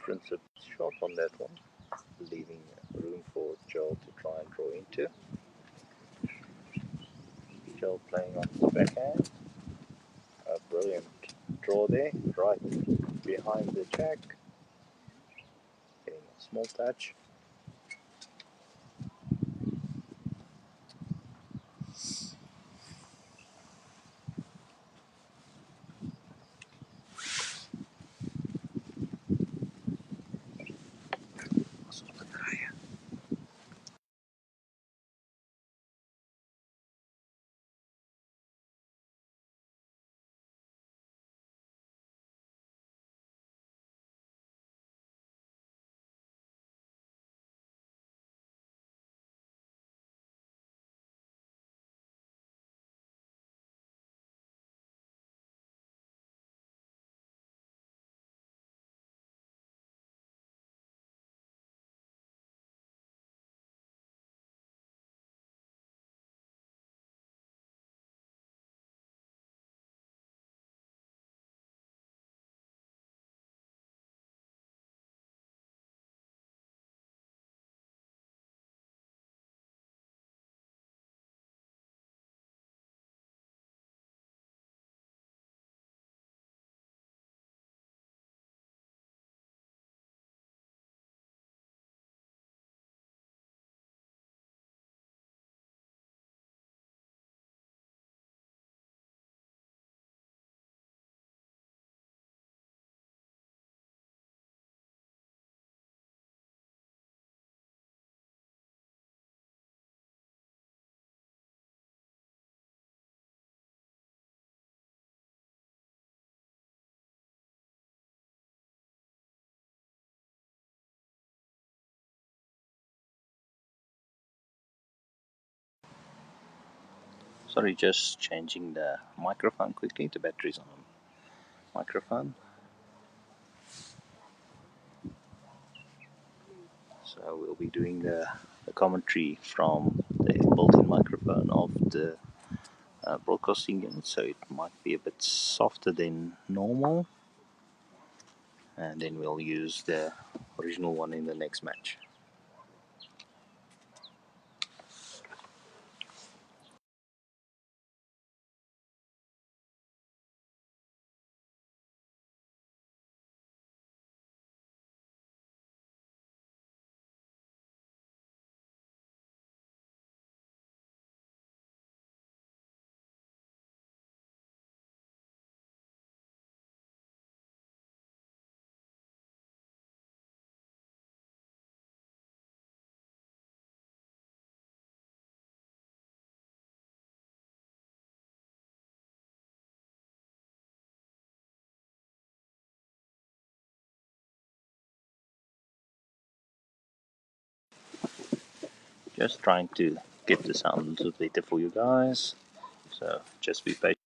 Prince shot on that one, leaving room for Joel to try and draw into. Joel playing on his backhand. A brilliant draw there, right behind the jack. Getting a small touch. Sorry, just changing the microphone quickly. The battery's on microphone. So we'll be doing the commentary from the built-in microphone of the broadcasting unit, so it might be a bit softer than normal. And then we'll use the original one in the next match. Just trying to get the sound a little better for you guys, so just be patient.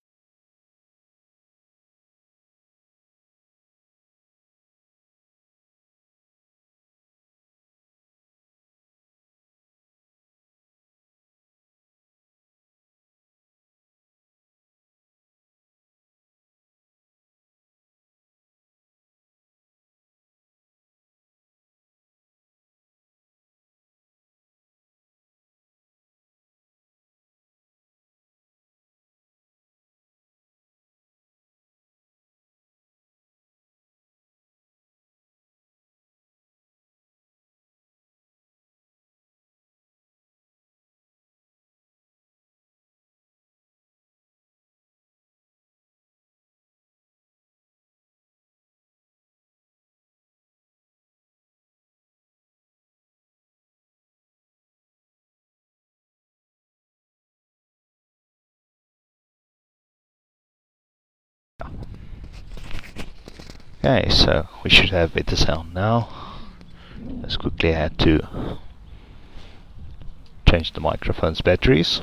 Okay, so we should have better sound now. Let's quickly had to change the microphone's batteries.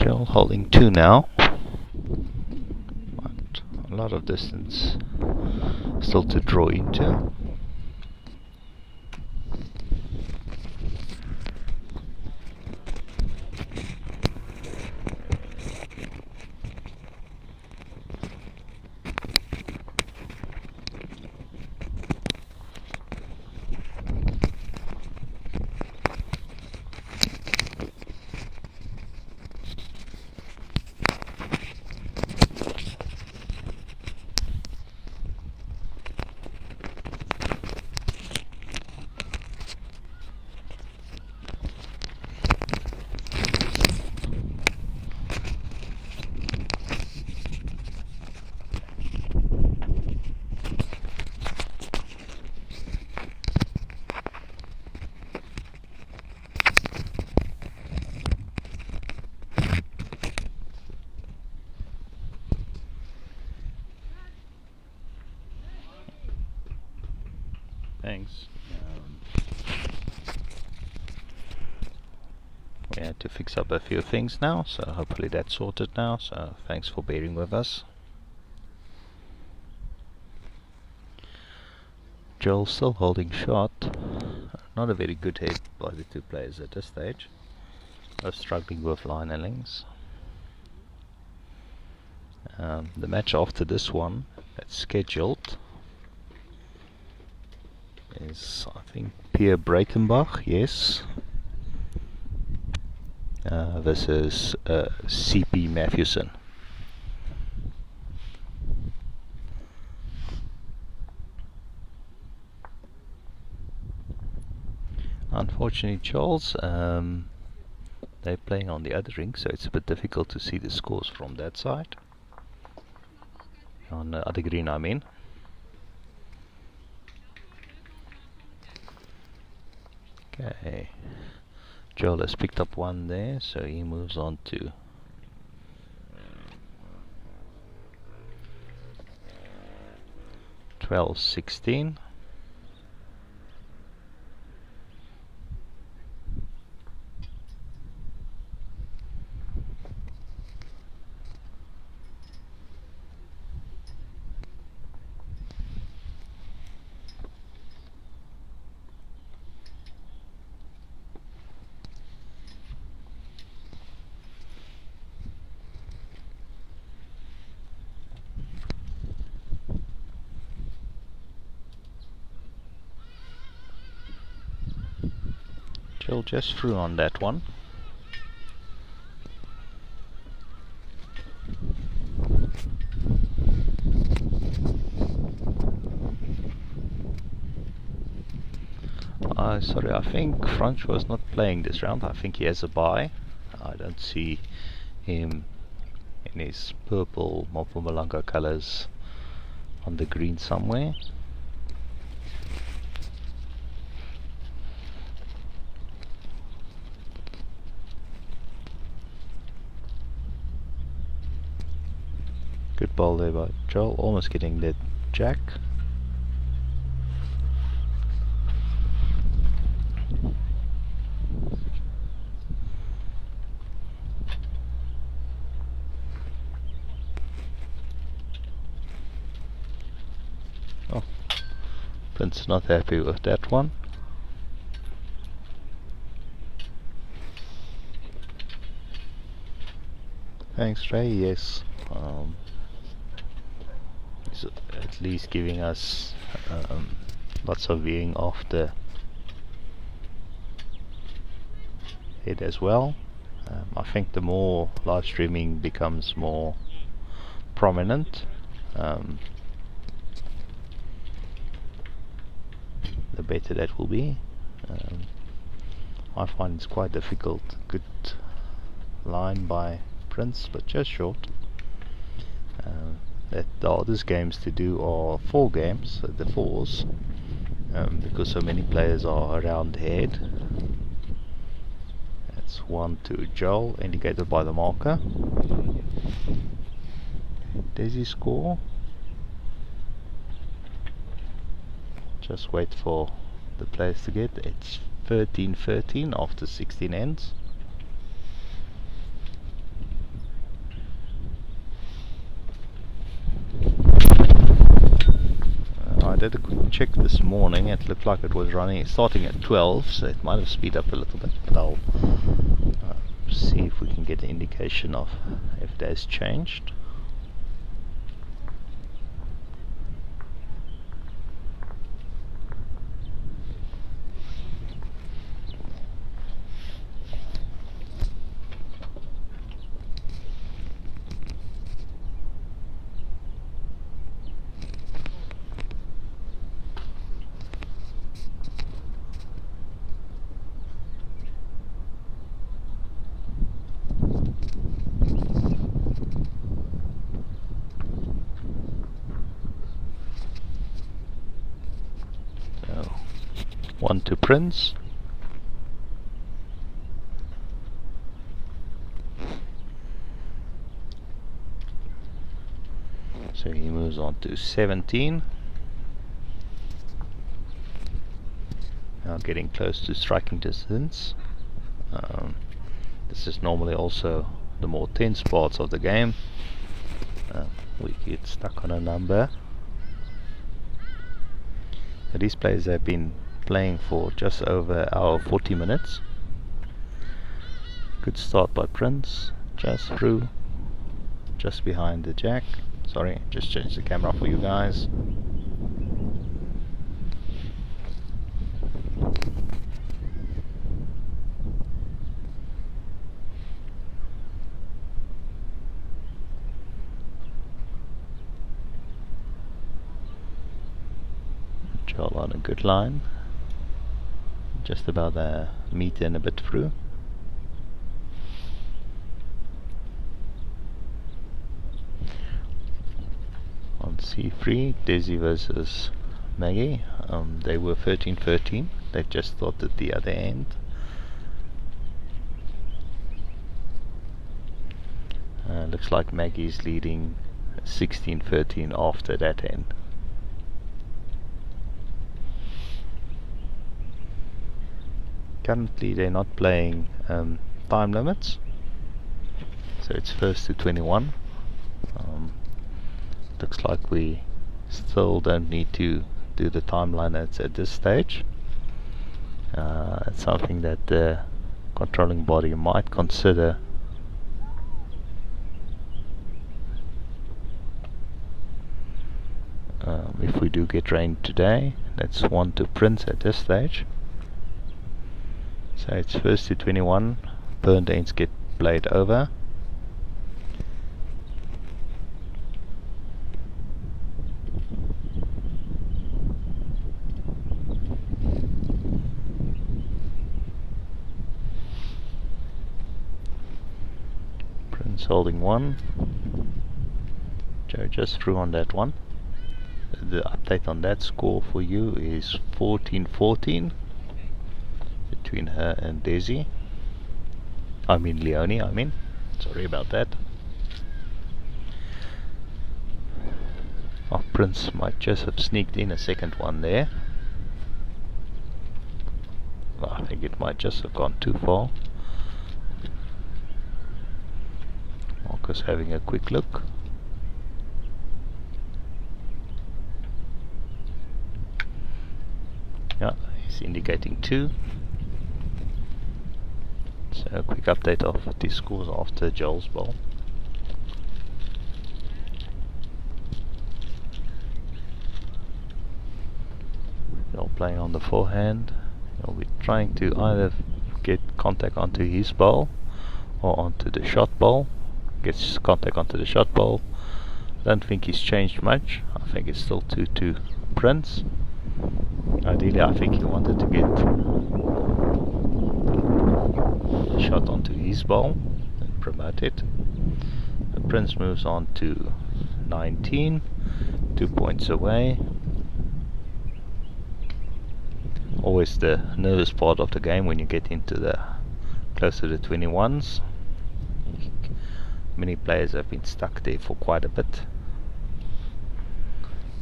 Joel holding 2 now, but a lot of distance still to draw into. Thanks. We had to fix up a few things now, so hopefully that's sorted now, so thanks for bearing with us. Joel still holding shot. Not a very good hit by the 2 players at this stage. Both struggling with line and links. The match after this one that's scheduled is, I think, Pierre Breitenbach, yes, versus CP Matthewson. Unfortunately, Charles, they're playing on the other rink, so it's a bit difficult to see the scores from that side. On the other green, I mean. Okay, Joel has picked up 1 there, so he moves on to (12-16). Joel just threw on that one. Sorry, I think Francois was not playing this round. I think he has a bye. I don't see him in his purple Mpumalanga colors on the green somewhere. Good ball there by Joel, almost getting that jack. Oh, Prince not happy with that one. Thanks, Ray. Yes. He's at least giving us lots of viewing after it as well. I think the more live streaming becomes more prominent, the better that will be. I find it's quite difficult. Good line by Prince, but just short. that the hardest games to do are 4 games, the 4s, because so many players are around head. That's 1 to Joel, indicated by the marker. Desi score. Just wait for the players to get. It's 13-13 after 16 ends. I did a quick check this morning. It looked like it was starting at 12, so it might have speed up a little bit, but I'll see if we can get an indication of if it has changed. So 1 to Prince. So he moves on to 17. Now getting close to striking distance. This is normally also the more tense parts of the game. We get stuck on a number. Now these players have been playing for just over an hour 40 minutes. Good start by Prince, just through, just behind the jack. Sorry, just changed the camera for you guys. Joel on a good line, just about a meter and a bit through. On C3, Desi versus Maggie. They were 13-13. They just started the other end. Looks like Maggie's leading 16-13 after that end. Currently they're not playing time limits, so it's first to 21. Looks like we still don't need to do the timeline at this stage. It's something that the controlling body might consider. If we do get rain today. That's 1 to Prince at this stage. So it's first to 21. Burned ends get played over. Prince holding 1. Joe just threw on that one. The update on that score for you is 14-14 between her and Desi. Leonie, sorry about that. Oh, Prince might just have sneaked in a second one there. Well, I think it might just have gone too far. Marcus having a quick look. Yeah, he's indicating 2. So a quick update of the scores after Joel's ball. Joel playing on the forehand. He'll be trying to either get contact onto his ball or onto the shot ball. Gets contact onto the shot ball. Don't think he's changed much. I think it's still 2-2 Prince. Ideally, I think he wanted to get the shot onto his ball and promote it. The Prince moves on to 19, 2 points away. Always the nervous part of the game when you get into the close to the 21s. Many players have been stuck there for quite a bit.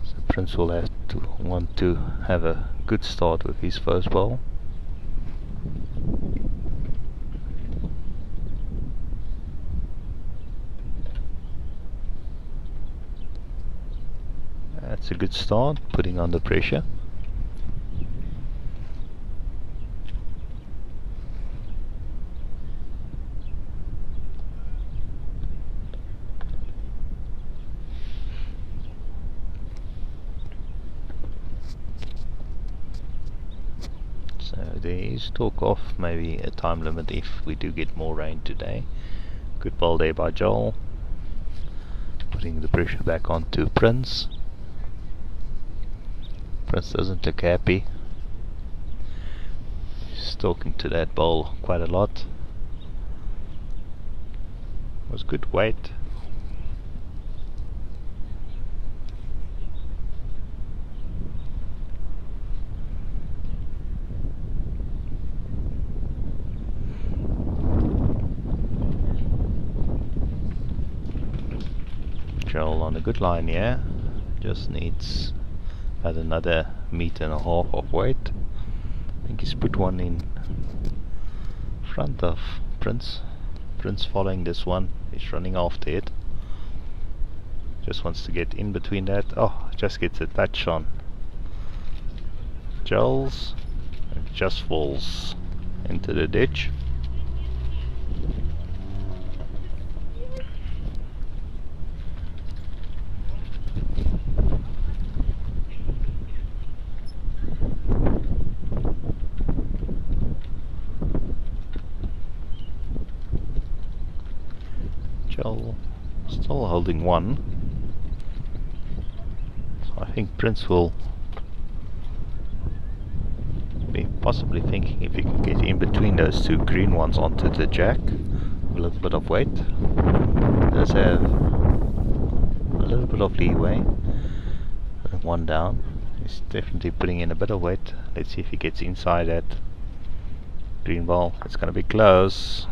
So Prince will have to want to have a good start with his first ball. That's a good start, putting on the pressure. So there is talk of maybe a time limit if we do get more rain today. Good ball there by Joel, putting the pressure back onto Prince. Prince doesn't look happy. He's talking to that ball quite a lot. It was good weight. Joel on a good line here. Just needs about another meter and a half of weight. I think he's put one in front of Prince. Prince following this one. He's running after it. Just wants to get in between that. Oh, just gets a touch on Joel's and just falls into the ditch. Joel still holding one. So I think Prince will be possibly thinking if he can get in between those two green ones onto the jack, a little bit of weight. Does have a little bit of leeway. One down. He's definitely putting in a bit of weight. Let's see if he gets inside that green ball. It's going to be close.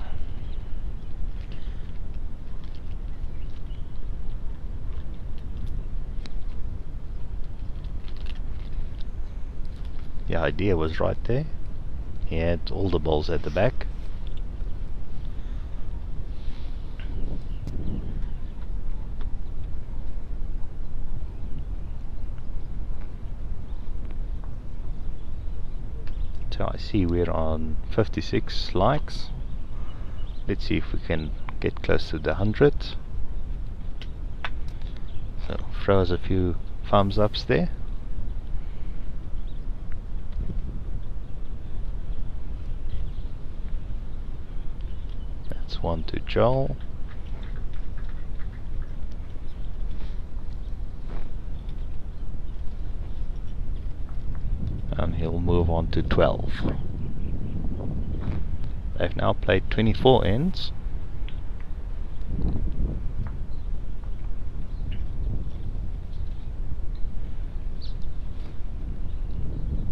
The idea was right there. He had all the balls at the back. So I see we're on 56 likes. Let's see if we can get close to the 100. So throw us a few thumbs ups there. That's one to Joel. And he'll move on to 12. They've now played 24 ends.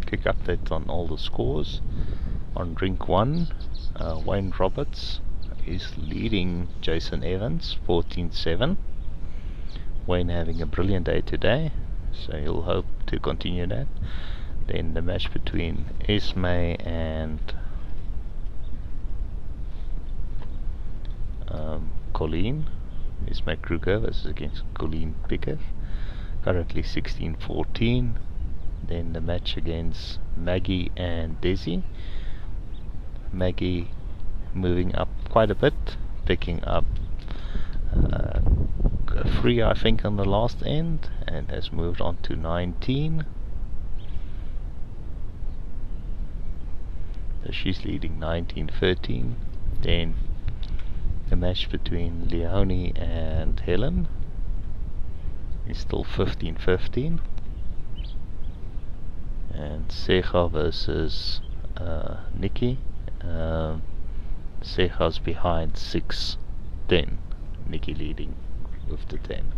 Quick update on all the scores. On drink 1, Wayne Roberts is leading Jason Evans 14-7. Wayne having a brilliant day today, so he'll hope to continue that. Then the match between Esme and Colleen. Esme Kruger versus against Colleen Picker. Currently 16-14. Then the match against Maggie and Desi. Maggie moving up quite a bit, picking up a 3 I think on the last end, and has moved on to 19. So she's leading 19-13. Then the match between Leonie and Helen is still 15-15. And Secha versus Nikki. Secha's behind 6-10. Nikki leading with the 10.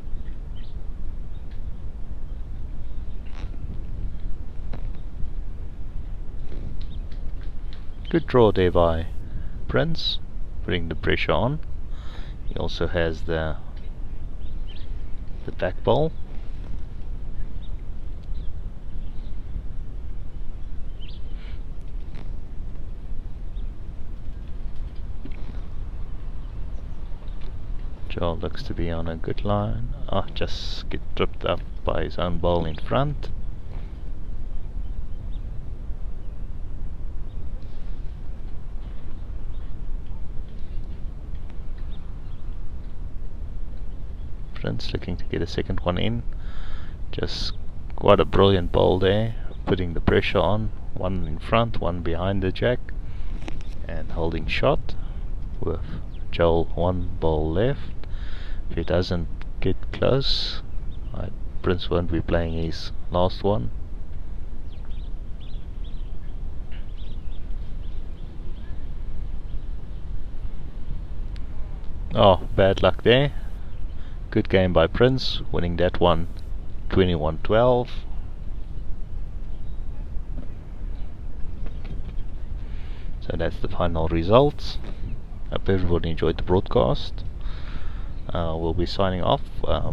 Good draw there by Prince, putting the pressure on. He also has the back ball. Joel looks to be on a good line. Just get tripped up by his own ball in front. Prince looking to get a second one in. Just quite a brilliant ball there, putting the pressure on. One in front, one behind the jack, and holding shot with Joel one ball left. If he doesn't get close, Prince won't be playing his last one. Bad luck there. Good game by Prince, winning that one 21-12. So that's the final results. Hope everybody enjoyed the broadcast. We'll be signing off.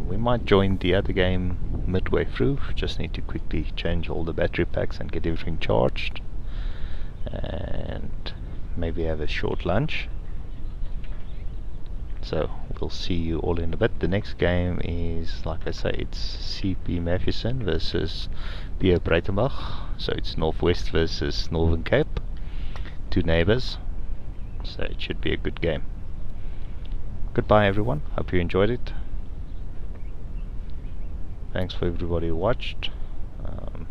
We might join the other game midway through. Just need to quickly change all the battery packs and get everything charged, and maybe have a short lunch. So we'll see you all in a bit. The next game is, like I say, it's CP Matthewson versus Pierre Breitenbach. So it's Northwest versus Northern Cape, two neighbors. So it should be a good game. Goodbye everyone, hope you enjoyed it. Thanks for everybody who watched.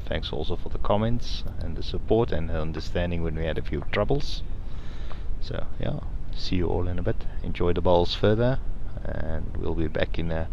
Thanks also for the comments and the support and the understanding when we had a few troubles. So yeah, see you all in a bit. Enjoy the bowls further, and we'll be back in a